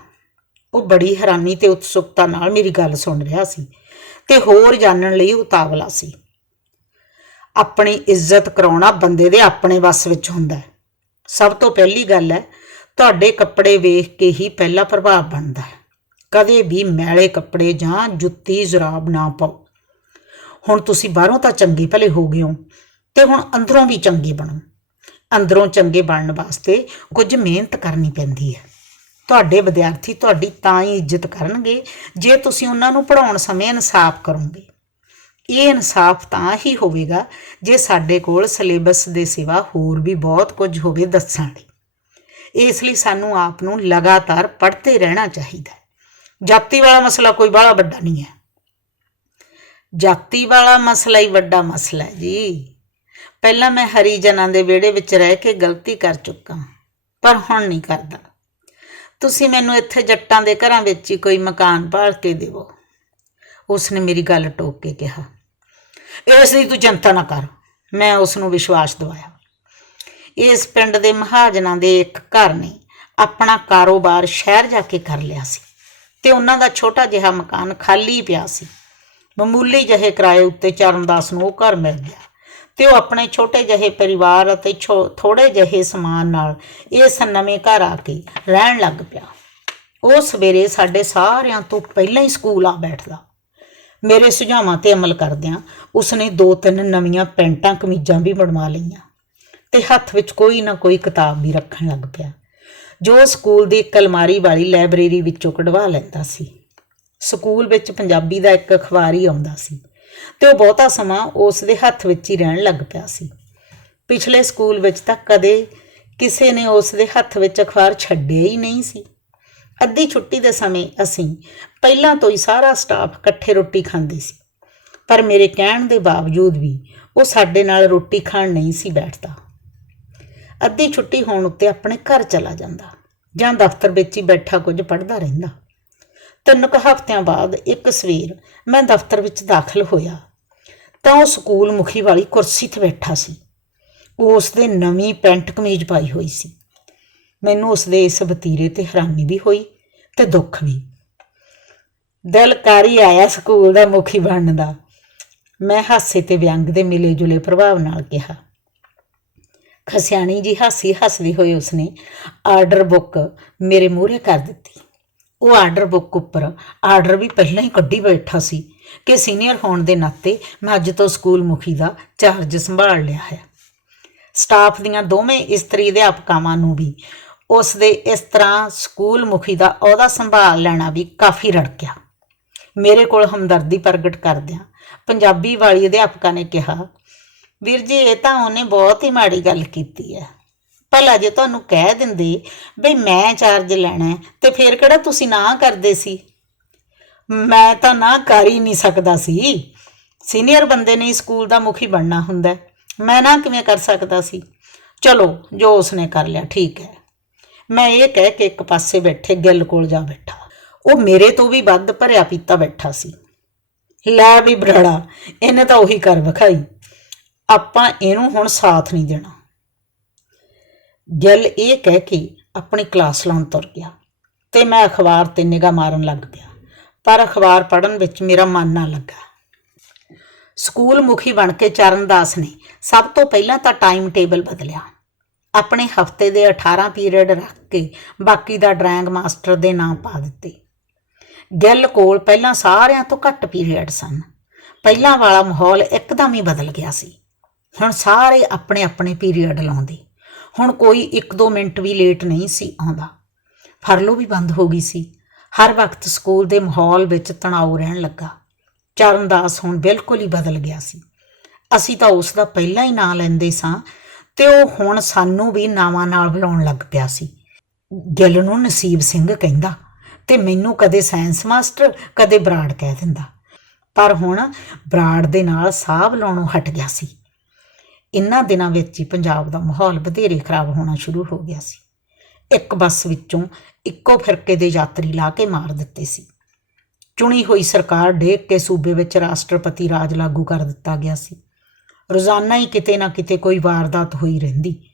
ਉਹ ਬੜੀ ਹੈਰਾਨੀ ਤੇ ਉਤਸੁਕਤਾ ਨਾਲ ਮੇਰੀ ਗੱਲ ਸੁਣ ਰਿਹਾ ਸੀ ਤੇ ਹੋਰ ਜਾਣਨ ਲਈ ਉਤਾਵਲਾ ਸੀ। ਆਪਣੀ ਇੱਜ਼ਤ ਕਰਾਉਣਾ ਬੰਦੇ ਦੇ ਆਪਣੇ ਵੱਸ ਵਿੱਚ ਹੁੰਦਾ ਹੈ। ਸਭ ਤੋਂ ਪਹਿਲੀ ਗੱਲ ਹੈ, ਤੁਹਾਡੇ ਕੱਪੜੇ ਵੇਖ ਕੇ ਹੀ ਪਹਿਲਾ ਪ੍ਰਭਾਵ ਬਣਦਾ ਹੈ। ਕਦੇ ਵੀ ਮੈਲੇ ਕੱਪੜੇ ਜਾਂ ਜੁੱਤੀ ਜ਼ੁਰਾਬ ਨਾ ਪਾਓ। ਹੁਣ ਤੁਸੀਂ ਬਾਹਰੋਂ ਤਾਂ ਚੰਗੇ ਭਲੇ ਹੋ ਗਏ ਹੋ ਤੇ ਹੁਣ ਅੰਦਰੋਂ ਵੀ ਚੰਗੇ ਬਣੋ। ਅੰਦਰੋਂ ਚੰਗੇ ਬਣਨ ਵਾਸਤੇ ਕੁਝ ਮਿਹਨਤ ਕਰਨੀ ਪੈਂਦੀ ਹੈ। ਤੁਹਾਡੇ ਵਿਦਿਆਰਥੀ ਤੁਹਾਡੀ ਤਾਂ ਹੀ ਇੱਜ਼ਤ ਕਰਨਗੇ ਜੇ ਤੁਸੀਂ ਉਹਨਾਂ ਨੂੰ ਪੜਾਉਣ ਸਮੇਂ ਇਨਸਾਫ ਕਰੋਗੇ। ਇਹ ਇਨਸਾਫ ਤਾਂ ਹੀ ਹੋਵੇਗਾ ਜੇ ਸਾਡੇ ਕੋਲ ਸਿਲੇਬਸ ਦੇ ਸਿਵਾ ਹੋਰ ਵੀ ਬਹੁਤ ਕੁਝ ਹੋਵੇ ਦੱਸਣ ਲਈ। ਇਸ ਲਈ ਸਾਨੂੰ ਆਪ ਨੂੰ ਲਗਾਤਾਰ ਪੜ੍ਹਦੇ ਰਹਿਣਾ ਚਾਹੀਦਾ ਜਾਤੀ ਵਾਲਾ ਮਸਲਾ ਕੋਈ ਬੜਾ ਵੱਡਾ ਨਹੀਂ ਹੈ। ਜਾਤੀ ਵਾਲਾ ਮਸਲਾ ਹੀ ਵੱਡਾ ਮਸਲਾ ਹੈ ਜੀ। ਪਹਿਲਾਂ ਮੈਂ ਹਰੀਜਨਾਂ ਦੇ ਵਿਹੜੇ ਵਿੱਚ ਰਹਿ ਕੇ ਗਲਤੀ ਕਰ ਚੁੱਕਾ, ਪਰ ਹੁਣ ਨਹੀਂ ਕਰਦਾ। ਤੁਸੀਂ ਮੈਨੂੰ ਇੱਥੇ ਜੱਟਾਂ ਦੇ ਘਰਾਂ ਵਿੱਚ ਹੀ ਕੋਈ ਮਕਾਨ ਭਾਲ ਕੇ ਦਿਵੋ ਉਸਨੇ ਮੇਰੀ ਗੱਲ ਟੋਕ ਕੇ ਕਿਹਾ, ਇਸ ਦੀ ਤੂੰ ਚਿੰਤਾ ਨਾ ਕਰ, ਮੈਂ ਉਸ ਨੂੰ ਵਿਸ਼ਵਾਸ ਦਿਵਾਇਆ। ਇਸ ਪਿੰਡ ਦੇ ਮਹਾਜਨਾਂ ਦੇ ਇੱਕ ਘਰ ਨੇ ਆਪਣਾ ਕਾਰੋਬਾਰ ਸ਼ਹਿਰ ਜਾ ਕੇ ਕਰ ਲਿਆ ਸੀ ਤੇ ਉਹਨਾਂ ਦਾ ਛੋਟਾ ਜਿਹਾ ਮਕਾਨ ਖਾਲੀ ਪਿਆ ਸੀ। ਮਾਮੂਲੀ ਜਿਹੇ ਕਿਰਾਏ ਉੱਤੇ ਚਰਨਦਾਸ ਨੂੰ ਉਹ ਘਰ ਮਿਲ ਗਿਆ। ਤੇ ਉਹ ਆਪਣੇ ਛੋਟੇ ਜਿਹੇ ਪਰਿਵਾਰ ਅਤੇ ਥੋੜੇ ਜਿਹੇ ਸਮਾਨ ਨਾਲ ਇਸ ਨਵੇਂ ਘਰ ਆ ਕੇ ਰਹਿਣ ਲੱਗ ਪਿਆ। ਉਹ ਸਵੇਰੇ ਸਾਡੇ ਸਾਰਿਆਂ ਤੋਂ ਪਹਿਲਾਂ ਹੀ ਸਕੂਲ ਆ ਬੈਠਦਾ। ਮੇਰੇ ਸੁਝਾਵਾਂ ਤੇ ਅਮਲ ਕਰਦਿਆਂ ਉਸਨੇ ਦੋ ਤਿੰਨ ਨਵੀਆਂ ਪੈਂਟਾਂ, ਕਮੀਜ਼ਾਂ ਵੀ ਬਣਵਾ ਲਈਆਂ ਤੇ ਹੱਥ ਵਿੱਚ ਕੋਈ ਨਾ ਕੋਈ ਕਿਤਾਬ ਵੀ ਰੱਖਣ ਲੱਗ ਪਿਆ, ਜੋ ਸਕੂਲ ਦੀ ਇੱਕ ਅਲਮਾਰੀ ਵਾਲੀ ਲਾਇਬ੍ਰੇਰੀ ਵਿੱਚੋਂ ਕਢਵਾ ਲੈਂਦਾ ਸੀ। ਸਕੂਲ ਵਿੱਚ ਪੰਜਾਬੀ ਦਾ ਇੱਕ ਅਖਬਾਰ ਹੀ ਆਉਂਦਾ ਸੀ। ਤੇ ਉਹ ਬਹੁਤਾ ਸਮਾਂ ਉਸ ਦੇ ਹੱਥ ਵਿੱਚ ਹੀ ਰਹਿਣ ਲੱਗ ਪਿਆ ਸੀ। ਪਿਛਲੇ ਸਕੂਲ ਵਿੱਚ ਤਾਂ ਕਦੇ ਕਿਸੇ ਨੇ ਉਸ ਦੇ ਹੱਥ ਵਿੱਚ ਅਖਬਾਰ ਛੱਡਿਆ ਹੀ ਨਹੀਂ ਸੀ। ਅੱਧੀ ਛੁੱਟੀ ਦੇ ਸਮੇਂ ਅਸੀਂ ਪਹਿਲਾਂ ਤੋਂ ਹੀ ਸਾਰਾ ਸਟਾਫ ਇਕੱਠੇ ਰੋਟੀ ਖਾਂਦੇ ਸੀ, ਪਰ ਮੇਰੇ ਕਹਿਣ ਦੇ ਬਾਵਜੂਦ ਵੀ ਉਹ ਸਾਡੇ ਨਾਲ ਰੋਟੀ ਖਾਣ ਨਹੀਂ ਸੀ ਬੈਠਦਾ। ਅੱਧੀ ਛੁੱਟੀ ਹੋਣ ਉੱਤੇ ਆਪਣੇ ਘਰ ਚਲਾ ਜਾਂਦਾ ਜਾਂ ਦਫ਼ਤਰ ਵਿੱਚ ਹੀ ਬੈਠਾ ਕੁਝ ਪੜ੍ਹਦਾ ਰਹਿੰਦਾ। ਤਿੰਨ ਕੁ ਹਫ਼ਤਿਆਂ ਬਾਅਦ ਇੱਕ ਸਵੇਰ ਮੈਂ ਦਫ਼ਤਰ ਵਿੱਚ ਦਾਖਲ ਹੋਇਆ, ਤਾਂ ਉਹ ਸਕੂਲ ਮੁਖੀ ਵਾਲੀ ਕੁਰਸੀ ਤੇ ਬੈਠਾ ਸੀ। ਉਸ ਦੇ ਨਵੀਂ ਪੈਂਟ ਕਮੀਜ਼ ਪਾਈ ਹੋਈ ਸੀ। ਮੈਨੂੰ ਉਸ ਦੇ ਇਸ ਵਤੀਰੇ ਤੇ ਹੈਰਾਨੀ ਵੀ ਹੋਈ ਤੇ ਦੁੱਖ ਵੀ। ਦਿਲ ਕਰ ਹੀ ਆਇਆ ਸਕੂਲ ਦਾ ਮੁਖੀ ਬਣਨ ਦਾ। ਮੈਂ ਹਾਸੇ ਤੇ ਵਿਅੰਗ ਦੇ ਮਿਲੇ ਜੁਲੇ ਪ੍ਰਭਾਵ ਨਾਲ ਕਿਹਾ, ਖਸਿਆਣੀ ਜੀ ਹਾਸੀ ਹੱਸਦੀ ਹੋਈ ਉਸਨੇ ਆਰਡਰ ਬੁੱਕ ਮੇਰੇ ਮੂਹਰੇ ਕਰ ਦਿੱਤੀ। ਉਹ ਆਰਡਰ ਬੁੱਕ ਉੱਪਰ। ਆਰਡਰ ਵੀ ਪਹਿਲਾਂ ਹੀ ਕੱਢੀ ਬੈਠਾ ਸੀ ਕਿ ਸੀਨੀਅਰ ਹੋਣ ਦੇ ਨਾਤੇ ਮੈਂ ਅੱਜ ਤੋਂ ਸਕੂਲ ਮੁਖੀ ਦਾ ਚਾਰਜ ਸੰਭਾਲ ਲਿਆ ਹੈ। ਸਟਾਫ ਦੀਆਂ ਦੋਵੇਂ ਇਸਤਰੀ ਅਧਿਆਪਕਾਵਾਂ ਨੂੰ ਵੀ ਉਸ ਦੇ ਇਸ ਤਰ੍ਹਾਂ ਸਕੂਲ ਮੁਖੀ ਦਾ ਅਹੁਦਾ ਸੰਭਾਲ ਲੈਣਾ ਵੀ ਕਾਫੀ ਰੜਕਿਆ। ਮੇਰੇ ਕੋਲ ਹਮਦਰਦੀ ਪ੍ਰਗਟ ਕਰਦਿਆਂ ਪੰਜਾਬੀ ਵਾਲੀ ਅਧਿਆਪਕਾ ਨੇ ਕਿਹਾ, ਵੀਰ ਜੀ, ਇਹ ਤਾਂ ਉਹਨੇ ਬਹੁਤ ਹੀ ਮਾੜੀ ਗੱਲ ਕੀਤੀ ਹੈ। ਭਲਾ ਜੇ ਤੁਹਾਨੂੰ ਕਹਿ ਦਿੰਦੇ ਬਈ ਮੈਂ ਚਾਰਜ ਲੈਣਾ ਹੈ, ਤੇ ਫੇਰ ਕਿਹੜਾ ਤੁਸੀਂ ਨਾ ਕਰਦੇ ਸੀ? ਮੈਂ ਤਾਂ ਨਾ ਕਰ ਹੀ ਨਹੀਂ ਸਕਦਾ ਸੀ। ਸੀਨੀਅਰ ਬੰਦੇ ਨੇ ਸਕੂਲ ਦਾ ਮੁਖੀ ਬਣਨਾ ਹੁੰਦਾ ਮੈਂ ਨਾ ਕਿਵੇਂ ਕਰ ਸਕਦਾ ਸੀ? ਚਲੋ, ਜੋ ਉਸਨੇ ਕਰ ਲਿਆ, ਠੀਕ ਹੈ। ਮੈਂ ਇਹ ਕਹਿ ਕੇ ਇੱਕ ਪਾਸੇ ਬੈਠੇ, ਗਿੱਲ ਕੋਲ ਜਾ ਬੈਠਾ। ਉਹ ਮੇਰੇ ਤੋਂ ਵੀ ਵੱਧ ਭਰਿਆ ਪੀਤਾ ਬੈਠਾ ਸੀ। ਲੈ ਵੀ ਬਰੜਾ, ਇਹਨੇ ਤਾਂ ਉਹੀ ਕਰ ਵਿਖਾਈ। ਆਪਾਂ ਇਹਨੂੰ ਹੁਣ ਸਾਥ ਨਹੀਂ ਦੇਣਾ। ਗਿੱਲ ਇਹ ਕਹਿ ਕੇ ਆਪਣੀ ਕਲਾਸ ਲਾਉਣ ਤੁਰ ਗਿਆ ਤੇ ਮੈਂ ਅਖਬਾਰ ਤੇ ਨਿਗਾਹ ਮਾਰਨ ਲੱਗ ਪਿਆ, ਪਰ ਅਖਬਾਰ ਪੜ੍ਹਨ ਵਿੱਚ ਮੇਰਾ ਮਨ ਨਾ ਲੱਗਾ। ਸਕੂਲ ਮੁਖੀ ਬਣ ਕੇ ਚਰਨਦਾਸ ਨੇ ਸਭ ਤੋਂ ਪਹਿਲਾਂ ਤਾਂ ਟਾਈਮ ਟੇਬਲ ਬਦਲਿਆ। ਆਪਣੇ ਹਫ਼ਤੇ ਦੇ 18 ਪੀਰੀਅਡ ਰੱਖ ਕੇ ਬਾਕੀ ਦਾ ਡਰਾਇੰਗ ਮਾਸਟਰ ਦੇ ਨਾਮ ਪਾ ਦਿੱਤੇ। ਗਿੱਲ ਕੋਲ ਪਹਿਲਾਂ ਸਾਰਿਆਂ ਤੋਂ ਘੱਟ ਪੀਰੀਅਡ ਸਨ। ਪਹਿਲਾਂ ਵਾਲਾ ਮਾਹੌਲ ਇੱਕਦਮ ਹੀ ਬਦਲ ਗਿਆ ਸੀ। ਹੁਣ ਸਾਰੇ ਆਪਣੇ ਆਪਣੇ ਪੀਰੀਅਡ ਲਾਉਂਦੇ। ਹੁਣ ਕੋਈ 1-2 ਮਿੰਟ ਵੀ ਲੇਟ ਨਹੀਂ ਸੀ ਆਉਂਦਾ। ਫਰਲੋ ਵੀ ਬੰਦ ਹੋ ਗਈ ਸੀ। ਹਰ ਵਕਤ ਸਕੂਲ ਦੇ ਮਾਹੌਲ ਵਿੱਚ ਤਣਾਅ ਰਹਿਣ ਲੱਗਾ। ਚਰਨਦਾਸ ਹੁਣ ਬਿਲਕੁਲ ਹੀ ਬਦਲ ਗਿਆ ਸੀ। ਅਸੀਂ ਤਾਂ ਉਸ ਦਾ ਪਹਿਲਾਂ ਹੀ ਨਾਂ ਲੈਂਦੇ ਸਾਂ ਤੇ ਉਹ ਹੁਣ ਸਾਨੂੰ ਵੀ ਨਾਵਾਂ ਨਾਲ ਬੁਲਾਉਣ ਲੱਗ ਪਿਆ ਸੀ। ਗਿੱਲ ਨੂੰ ਨਸੀਬ ਸਿੰਘ ਕਹਿੰਦਾ ਤੇ ਮੈਨੂੰ ਕਦੇ ਸਾਇੰਸ ਮਾਸਟਰ, ਕਦੇ ਬਰਾੜ ਕਹਿ ਦਿੰਦਾ। ਪਰ ਹੁਣ ਬਰਾੜ ਦੇ ਨਾਲ ਸਾਹ ਬੁਲਾਉਣੋਂ ਹਟ ਗਿਆ ਸੀ। ਇਨ੍ਹਾਂ ਦਿਨਾਂ ਵਿੱਚ ਹੀ ਪੰਜਾਬ ਦਾ ਮਾਹੌਲ ਵਧੇਰੇ ਖਰਾਬ ਹੋਣਾ ਸ਼ੁਰੂ ਹੋ ਗਿਆ ਸੀ। ਇੱਕ ਬੱਸ ਵਿੱਚੋਂ ਇੱਕੋ ਫਿਰਕੇ ਦੇ ਯਾਤਰੀ ਲਾ ਕੇ ਮਾਰ ਦਿੱਤੇ ਸੀ। ਚੁਣੀ ਹੋਈ ਸਰਕਾਰ ਡੇਕ ਕੇ ਸੂਬੇ ਵਿੱਚ ਰਾਸ਼ਟਰਪਤੀ ਰਾਜ ਲਾਗੂ ਕਰ ਦਿੱਤਾ ਗਿਆ ਸੀ। ਰੋਜ਼ਾਨਾ ਹੀ ਕਿਤੇ ਨਾ ਕਿਤੇ ਕੋਈ ਵਾਰਦਾਤ ਹੋਈ ਰਹਿੰਦੀ।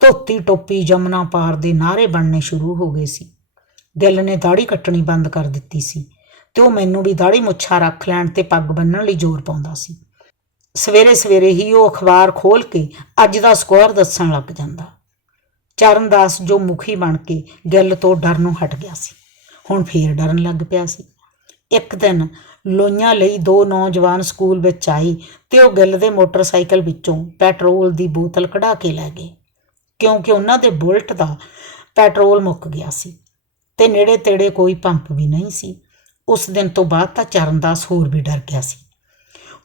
ਧੋਤੀ ਟੋਪੀ ਜਮਨਾ ਪਾਰ ਦੇ ਨਾਰੇ ਬਣਨੇ ਸ਼ੁਰੂ ਹੋ ਗਏ ਸੀ। ਗਿੱਲ ਨੇ ਦਾੜੀ ਕੱਟਣੀ ਬੰਦ ਕਰ ਦਿੱਤੀ ਸੀ ਤੇ ਉਹ ਮੈਨੂੰ ਵੀ ਦਾੜੀ ਮੁੱਛਾਂ ਰੱਖ ਲੈਣ ਤੇ ਪੱਗ ਬੰਨਣ ਲਈ ਜ਼ੋਰ ਪਾਉਂਦਾ ਸੀ। ਸਵੇਰੇ ਸਵੇਰੇ ਹੀ ਉਹ ਅਖਬਾਰ ਖੋਲ ਕੇ ਅੱਜ ਦਾ ਸਕੋਰ ਦੱਸਣ ਲੱਗ ਜਾਂਦਾ। ਚਰਨਦਾਸ ਜੋ ਮੁਖੀ ਬਣ ਕੇ ਗਿੱਲ ਤੋਂ ਡਰ ਨੂੰ ਹਟ ਗਿਆ ਸੀ। ਹੁਣ ਫੇਰ ਡਰਨ ਲੱਗ ਪਿਆ ਸੀ। ਇੱਕ ਦਿਨ ਲੋਈਆਂ ਲਈ ਦੋ ਨੌਜਵਾਨ ਸਕੂਲ ਵਿੱਚ ਆਏ ਤੇ ਉਹ ਗਿੱਲ ਦੇ ਮੋਟਰਸਾਈਕਲ ਵਿੱਚੋਂ ਪੈਟਰੋਲ ਦੀ ਬੋਤਲ ਕਢਾ ਕੇ ਲੈ ਗਏ। ਕਿਉਂਕਿ ਉਹਨਾਂ ਦੇ ਬੁਲਟ ਦਾ ਪੈਟਰੋਲ ਮੁੱਕ ਗਿਆ ਸੀ ਤੇ ਨੇੜੇ ਤੇੜੇ ਕੋਈ ਪੰਪ ਵੀ ਨਹੀਂ ਸੀ। ਉਸ ਦਿਨ ਤੋਂ ਬਾਅਦ ਤਾਂ ਚਰਨਦਾਸ ਹੋਰ ਵੀ ਡਰ ਗਿਆ ਸੀ।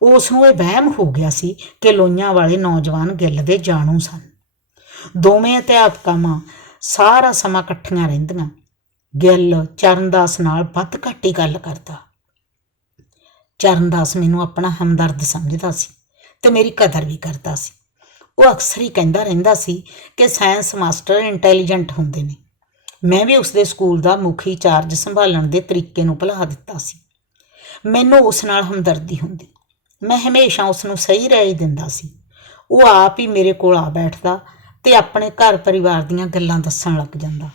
ਉਸ ਨੂੰ ਇਹ ਵਹਿਮ ਹੋ ਗਿਆ ਸੀ ਕਿ ਲੋਈਆਂ ਵਾਲੇ ਨੌਜਵਾਨ ਗਿੱਲ ਦੇ ਜਾਣੂ ਸਨ। ਦੋਵੇਂ ਅਧਿਆਪਕਾਵਾਂ ਸਾਰਾ ਸਮਾਂ ਇਕੱਠੀਆਂ ਰਹਿੰਦੀਆਂ। ਗਿੱਲ ਚਰਨਦਾਸ ਨਾਲ ਵੱਧ ਘੱਟ ਹੀ ਗੱਲ ਕਰਦਾ। ਚਰਨਦਾਸ ਮੈਨੂੰ ਆਪਣਾ ਹਮਦਰਦ ਸਮਝਦਾ ਸੀ ਤੇ ਮੇਰੀ ਕਦਰ ਵੀ ਕਰਦਾ ਸੀ। ਉਹ ਅਕਸਰ ਹੀ ਕਹਿੰਦਾ ਰਹਿੰਦਾ ਸੀ ਕਿ ਸਾਇੰਸ ਮਾਸਟਰ ਇੰਟੈਲੀਜੈਂਟ ਹੁੰਦੇ ਨੇ। ਮੈਂ ਵੀ ਉਸਦੇ ਸਕੂਲ ਦਾ ਮੁਖੀ ਚਾਰਜ ਸੰਭਾਲਣ ਦੇ ਤਰੀਕੇ ਨੂੰ ਭੁਲਾ ਦਿੱਤਾ ਸੀ। ਮੈਨੂੰ ਉਸ ਨਾਲ ਹਮਦਰਦੀ ਹੁੰਦੀ। ਮੈਂ ਹਮੇਸ਼ਾ ਉਸ ਨੂੰ ਸਹੀ ਰਾਏ ਦਿੰਦਾ ਸੀ। ਉਹ ਆਪ ਹੀ ਮੇਰੇ ਕੋਲ ਆ ਬੈਠਦਾ ਤੇ ਆਪਣੇ ਘਰ ਪਰਿਵਾਰ ਦੀਆਂ ਗੱਲਾਂ ਦੱਸਣ ਲੱਗ ਜਾਂਦਾ।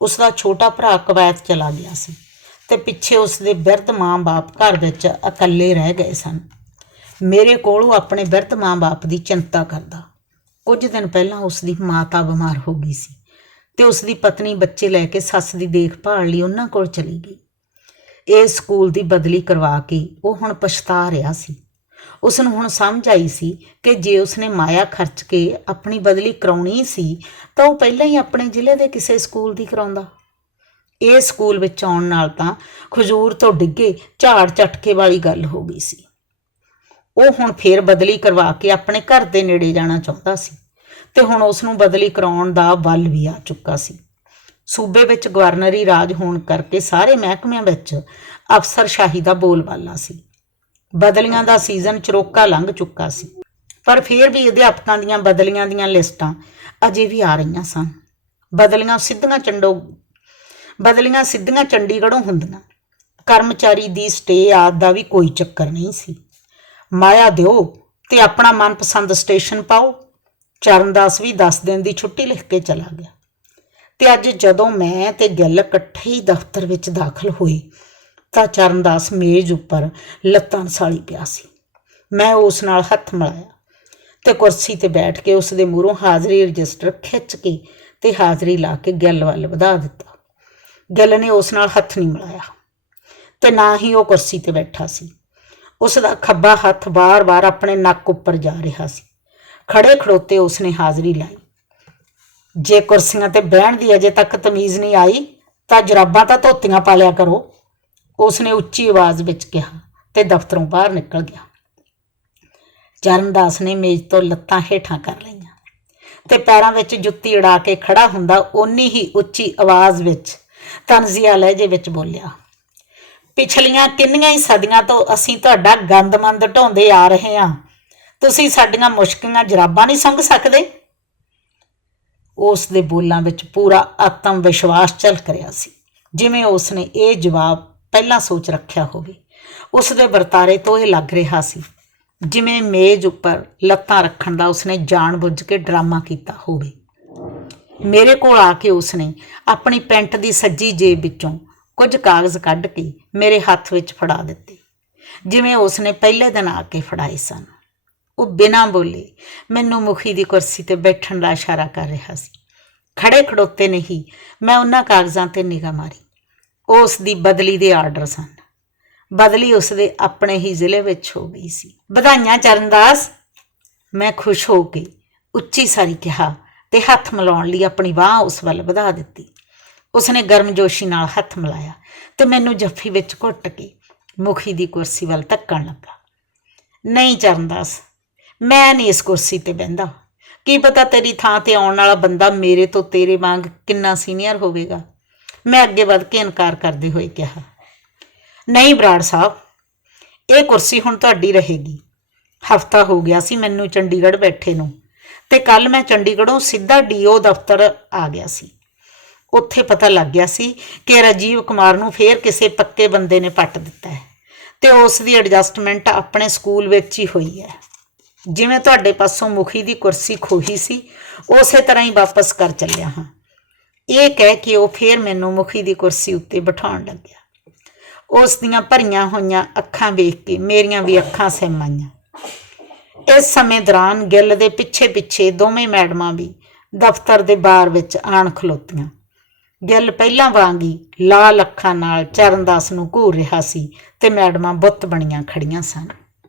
ਉਸ ਦਾ ਛੋਟਾ ਭਰਾ ਕਵੈਤ ਚਲਾ ਗਿਆ ਸੀ ਤੇ ਪਿੱਛੇ ਉਸ ਦੇ ਬਿਰਧ ਮਾਂ-ਬਾਪ ਘਰ ਵਿੱਚ ਇਕੱਲੇ ਰਹਿ ਗਏ ਸਨ। ਮੇਰੇ ਕੋਲ ਉਹ ਆਪਣੇ ਬਿਰਧ ਮਾਂ-ਬਾਪ ਦੀ ਚਿੰਤਾ ਕਰਦਾ। ਕੁਝ ਦਿਨ ਪਹਿਲਾਂ ਉਸ ਦੀ ਮਾਤਾ ਬਿਮਾਰ ਹੋ ਗਈ ਸੀ ਤੇ ਉਸ ਦੀ ਪਤਨੀ ਬੱਚੇ ਲੈ ਕੇ ਸੱਸ ਦੀ ਦੇਖਭਾਲ ਲਈ ਉਹਨਾਂ ਕੋਲ ਚਲੀ ਗਈ। ਇਹ ਸਕੂਲ ਦੀ ਬਦਲੀ ਕਰਵਾ ਕੇ ਉਹ ਹੁਣ ਪਛਤਾ ਰਿਹਾ ਸੀ। ਉਸ ਨੂੰ ਹੁਣ ਸਮਝ ਆਈ ਸੀ ਕਿ ਜੇ ਉਸਨੇ ਮਾਇਆ ਖਰਚ ਕੇ ਆਪਣੀ ਬਦਲੀ ਕਰਾਉਣੀ ਸੀ, ਤਾਂ ਉਹ ਪਹਿਲਾਂ ਹੀ ਆਪਣੇ ਜ਼ਿਲ੍ਹੇ ਦੇ ਕਿਸੇ ਸਕੂਲ ਦੀ ਕਰਾਉਂਦਾ। ਇਹ ਸਕੂਲ ਵਿੱਚ ਆਉਣ ਨਾਲ ਤਾਂ ਖਜੂਰ ਤੋਂ ਡਿੱਗੇ ਝਾੜ ਝਟਕੇ ਵਾਲੀ ਗੱਲ ਹੋ ਗਈ ਸੀ। ਉਹ ਹੁਣ ਫੇਰ ਬਦਲੀ ਕਰਵਾ ਕੇ ਆਪਣੇ ਘਰ ਦੇ ਨੇੜੇ ਜਾਣਾ ਚਾਹੁੰਦਾ ਸੀ ਤੇ ਹੁਣ ਉਸ ਨੂੰ ਬਦਲੀ ਕਰਾਉਣ ਦਾ ਵੱਲ ਵੀ ਆ ਚੁੱਕਾ ਸੀ। ਸੂਬੇ ਵਿੱਚ ਗਵਰਨਰੀ ਰਾਜ ਹੋਣ ਕਰਕੇ ਸਾਰੇ ਮਹਿਕਮਿਆਂ ਵਿੱਚ ਅਫਸਰਸ਼ਾਹੀ ਦਾ ਬੋਲਬਾਲਾ ਸੀ। ਬਦਲੀਆਂ ਦਾ ਸੀਜ਼ਨ ਚਰੋਕਾ ਲੰਘ ਚੁੱਕਾ ਸੀ। ਪਰ ਫਿਰ ਵੀ ਅਧਿਆਪਕਾਂ ਦੀਆਂ ਬਦਲੀਆਂ ਦੀਆਂ ਲਿਸਟਾਂ ਅਜੇ ਵੀ ਆ ਰਹੀਆਂ ਸਨ। ਬਦਲੀਆਂ ਸਿੱਧੀਆਂ ਚੰਡੋ, ਬਦਲੀਆਂ ਸਿੱਧੀਆਂ ਚੰਡੀਗੜ੍ਹੋਂ ਹੁੰਦੀਆਂ। ਕਰਮਚਾਰੀ ਦੀ ਸਟੇ ਆਦ ਦਾ ਵੀ ਕੋਈ ਚੱਕਰ ਨਹੀਂ ਸੀ। ਮਾਇਆ ਦਿਓ ਤੇ ਆਪਣਾ ਮਨਪਸੰਦ ਸਟੇਸ਼ਨ ਪਾਓ। ਚਰਨਦਾਸ ਵੀ 10 ਦਿਨ ਦੀ ਛੁੱਟੀ ਲਿਖ ਕੇ ਚਲਾ ਗਿਆ। ਤੇ ਅੱਜ ਜਦੋਂ ਮੈਂ ਤੇ ਗਿੱਲ ਇਕੱਠੇ ਹੀ ਦਫ਼ਤਰ ਵਿੱਚ ਦਾਖਲ ਹੋਏ ਤਾਂ ਚਰਨਦਾਸ ਮੇਜ਼ ਉੱਪਰ ਲੱਤਾਂ ਸਾਲੀ ਪਿਆ ਸੀ। ਮੈਂ ਉਸ ਨਾਲ ਹੱਥ ਮਿਲਾਇਆ ਤੇ ਕੁਰਸੀ ਤੇ ਬੈਠ ਕੇ ਉਸ ਦੇ ਮੂਹਰੋਂ ਹਾਜ਼ਰੀ ਰਜਿਸਟਰ ਖਿੱਚ ਕੇ ਤੇ ਹਾਜ਼ਰੀ ਲਾ ਕੇ ਗਿੱਲ ਵੱਲ ਵਧਾ ਦਿੱਤਾ। ਗਿੱਲ ਨੇ ਉਸ ਨਾਲ ਹੱਥ ਨਹੀਂ ਮਿਲਾਇਆ ਤੇ ਨਾ ਹੀ ਉਹ ਕੁਰਸੀ ਤੇ ਬੈਠਾ ਸੀ। ਉਸ ਦਾ ਖੱਬਾ ਹੱਥ ਬਾਰ-ਬਾਰ ਆਪਣੇ ਨੱਕ ਉੱਪਰ ਜਾ ਰਿਹਾ ਸੀ। ਖੜੇ ਖੜੋਤੇ ਉਸਨੇ ਹਾਜ਼ਰੀ ਲਾਈ। ਜੇ ਕੁਰਸੀਆਂ ਤੇ ਬਹਿਣ ਦੀ ਅਜੇ ਤੱਕ ਤਮੀਜ਼ ਨਹੀਂ ਆਈ ਤਾਂ ਜਰਾਬਾਂ ਤਾਂ ਧੋਤੀਆਂ ਪਾ ਲਿਆ ਕਰੋ। ਉਸਨੇ ਉੱਚੀ ਆਵਾਜ਼ ਵਿੱਚ ਕਿਹਾ ਤੇ ਦਫ਼ਤਰੋਂ ਬਾਹਰ ਨਿਕਲ ਗਿਆ। ਚਰਨਦਾਸ ਨੇ ਮੇਜ਼ ਤੋਂ ਲੱਤਾਂ ਹੇਠਾਂ ਕਰ ਲਈਆਂ ਤੇ ਪੈਰਾਂ ਵਿੱਚ ਜੁੱਤੀ ਉਡਾ ਕੇ ਖੜਾ ਹੁੰਦਾ ਓਨੀ ਹੀ ਉੱਚੀ ਆਵਾਜ਼ ਵਿੱਚ ਤਨਜ਼ੀਆ ਲਹਿਜੇ ਵਿੱਚ ਬੋਲਿਆ, ਪਿਛਲੀਆਂ ਕਿੰਨੀਆਂ ਹੀ ਸਦੀਆਂ ਤੋਂ ਅਸੀਂ ਤੁਹਾਡਾ ਗੰਦਮੰਦ ਢੋਂਦੇ ਆ ਰਹੇ ਹਾਂ। ਤੁਸੀਂ ਸਾਡੀਆਂ ਮੁਸ਼ਕਲਾਂ ਜਰਾਬਾਂ ਨਹੀਂ ਸੰਗ ਸਕਦੇ? ਉਸ ਦੇ ਬੋਲਾਂ ਵਿੱਚ ਪੂਰਾ ਆਤਮ ਵਿਸ਼ਵਾਸ ਝਲਕ ਰਿਹਾ ਸੀ, ਜਿਵੇਂ ਉਸ ਨੇ ਇਹ ਜਵਾਬ ਪਹਿਲਾਂ ਸੋਚ ਰੱਖਿਆ ਹੋਵੇ। ਉਸ ਦੇ ਵਰਤਾਰੇ ਤੋਂ ਇਹ ਲੱਗ ਰਿਹਾ ਸੀ, ਜਿਵੇਂ ਮੇਜ਼ ਉੱਪਰ ਲੱਤਾਂ ਰੱਖਣ ਦਾ ਉਸਨੇ ਜਾਣਬੁੱਝ ਕੇ ਡਰਾਮਾ ਕੀਤਾ ਹੋਵੇ। ਮੇਰੇ ਕੋਲ ਆ ਕੇ ਉਸਨੇ ਆਪਣੀ ਪੈਂਟ ਦੀ ਸੱਜੀ ਜੇਬ ਵਿੱਚੋਂ ਕੁਝ ਕਾਗਜ਼ ਕੱਢ ਕੇ ਮੇਰੇ ਹੱਥ ਵਿੱਚ ਫੜਾ ਦਿੱਤੇ, ਜਿਵੇਂ ਉਸਨੇ ਪਹਿਲੇ ਦਿਨ ਆ ਕੇ ਫੜਾਏ ਸਨ। ਉਹ ਬਿਨਾਂ ਬੋਲੇ ਮੈਨੂੰ ਮੁਖੀ ਦੀ ਕੁਰਸੀ ਤੇ ਬੈਠਣ ਦਾ ਇਸ਼ਾਰਾ ਕਰ ਰਿਹਾ ਸੀ। ਖੜੇ ਖੜੋਤੇ ਨਹੀਂ ਮੈਂ ਉਹਨਾਂ ਕਾਗਜ਼ਾਂ ਤੇ ਨਿਗਾਹ ਮਾਰੀ। ਉਹ ਉਸ ਦੀ ਬਦਲੀ ਦੇ ਆਰਡਰ ਸਨ। ਬਦਲੀ ਉਸ ਦੇ ਆਪਣੇ ਹੀ ਜ਼ਿਲ੍ਹੇ ਵਿੱਚ ਹੋ ਗਈ ਸੀ। ਵਧਾਈਆਂ ਚਰਨਦਾਸ। ਮੈਂ ਖੁਸ਼ ਹੋ ਕੇ ਉੱਚੀ ਸਾਰੀ ਕਿਹਾ ਤੇ ਹੱਥ ਮਿਲਾਉਣ ਲਈ ਆਪਣੀ ਬਾਹ ਉਸ ਵੱਲ ਵਧਾ ਦਿੱਤੀ। ਉਸਨੇ ਗਰਮਜੋਸ਼ੀ ਨਾਲ ਹੱਥ ਮਿਲਾਇਆ ਤੇ ਮੈਨੂੰ ਜੱਫੀ ਵਿੱਚ ਘੁੱਟ ਕੇ ਮੁਖੀ ਦੀ ਕੁਰਸੀ ਵੱਲ ਧੱਕਣ ਲੱਗਾ। ਨਹੀਂ ਚਰਨਦਾਸ, ਮੈਂ ਨਹੀਂ ਇਸ ਕੁਰਸੀ ਤੇ ਬਹਿੰਦਾ। ਕੀ ਪਤਾ ਤੇਰੀ ਥਾਂ ਤੇ ਆਉਣ ਵਾਲਾ ਬੰਦਾ ਮੇਰੇ ਤੋਂ ਤੇਰੇ ਵਾਂਗ ਕਿੰਨਾ ਸੀਨੀਅਰ ਹੋਵੇਗਾ? ਮੈਂ ਅੱਗੇ ਵੱਧ ਕੇ ਇਨਕਾਰ ਕਰਦੇ ਹੋਏ ਕਿਹਾ, ਨਹੀਂ ਬਰਾੜ ਸਾਹਿਬ, ਇਹ ਕੁਰਸੀ ਹੁਣ ਤੁਹਾਡੀ ਰਹੇਗੀ। ਹਫਤਾ ਹੋ ਗਿਆ ਸੀ ਮੈਨੂੰ ਚੰਡੀਗੜ੍ਹ ਬੈਠੇ ਨੂੰ ਤੇ ਕੱਲ ਮੈਂ ਚੰਡੀਗੜ੍ਹੋਂ ਸਿੱਧਾ ਡੀਓ ਦਫ਼ਤਰ ਆ ਗਿਆ ਸੀ। ਉੱਥੇ ਪਤਾ ਲੱਗ ਗਿਆ ਸੀ ਕਿ ਰਾਜੀਵ ਕੁਮਾਰ ਨੂੰ ਫੇਰ ਕਿਸੇ ਪੱਕੇ ਬੰਦੇ ਨੇ ਪੱਟ ਦਿੱਤਾ ਹੈ ਤੇ ਉਸ ਦੀ ਐਡਜਸਟਮੈਂਟ ਆਪਣੇ ਸਕੂਲ ਵਿੱਚ ਹੀ ਹੋਈ ਹੈ। ਜਿਵੇਂ ਤੁਹਾਡੇ ਪਾਸੋਂ ਮੁਖੀ ਦੀ ਕੁਰਸੀ ਖੋਹੀ ਸੀ, ਉਸੇ ਤਰ੍ਹਾਂ ਹੀ ਵਾਪਸ ਕਰ ਚੱਲਿਆ ਹਾਂ। ਇਹ ਕਹਿ ਕੇ ਉਹ ਫੇਰ ਮੈਨੂੰ ਮੁਖੀ ਦੀ ਕੁਰਸੀ ਉੱਤੇ ਬਿਠਾਉਣ ਲੱਗਿਆ। ਉਸ ਦੀਆਂ ਭਰੀਆਂ ਹੋਈਆਂ ਅੱਖਾਂ ਵੇਖ ਕੇ, ਮੇਰੀਆਂ ਵੀ ਅੱਖਾਂ ਸਿਮ ਆਈਆਂ ਇਸ ਸਮੇਂ ਦੌਰਾਨ ਗਿੱਲ ਦੇ ਪਿੱਛੇ ਪਿੱਛੇ ਦੋਵੇਂ ਮੈਡਮਾਂ ਵੀ ਦਫ਼ਤਰ ਦੇ ਬਾਰ ਵਿੱਚ ਆਣ ਖਲੋਤੀਆਂ। ਗਿੱਲ ਪਹਿਲਾਂ ਵਾਂਗ ਹੀ ਲਾਲ ਅੱਖਾਂ ਨਾਲ ਚਰਨਦਾਸ ਨੂੰ ਘੂਰ ਰਿਹਾ ਸੀ ਤੇ ਮੈਡਮਾਂ ਬੁੱਤ ਬਣੀਆਂ ਖੜੀਆਂ ਸਨ।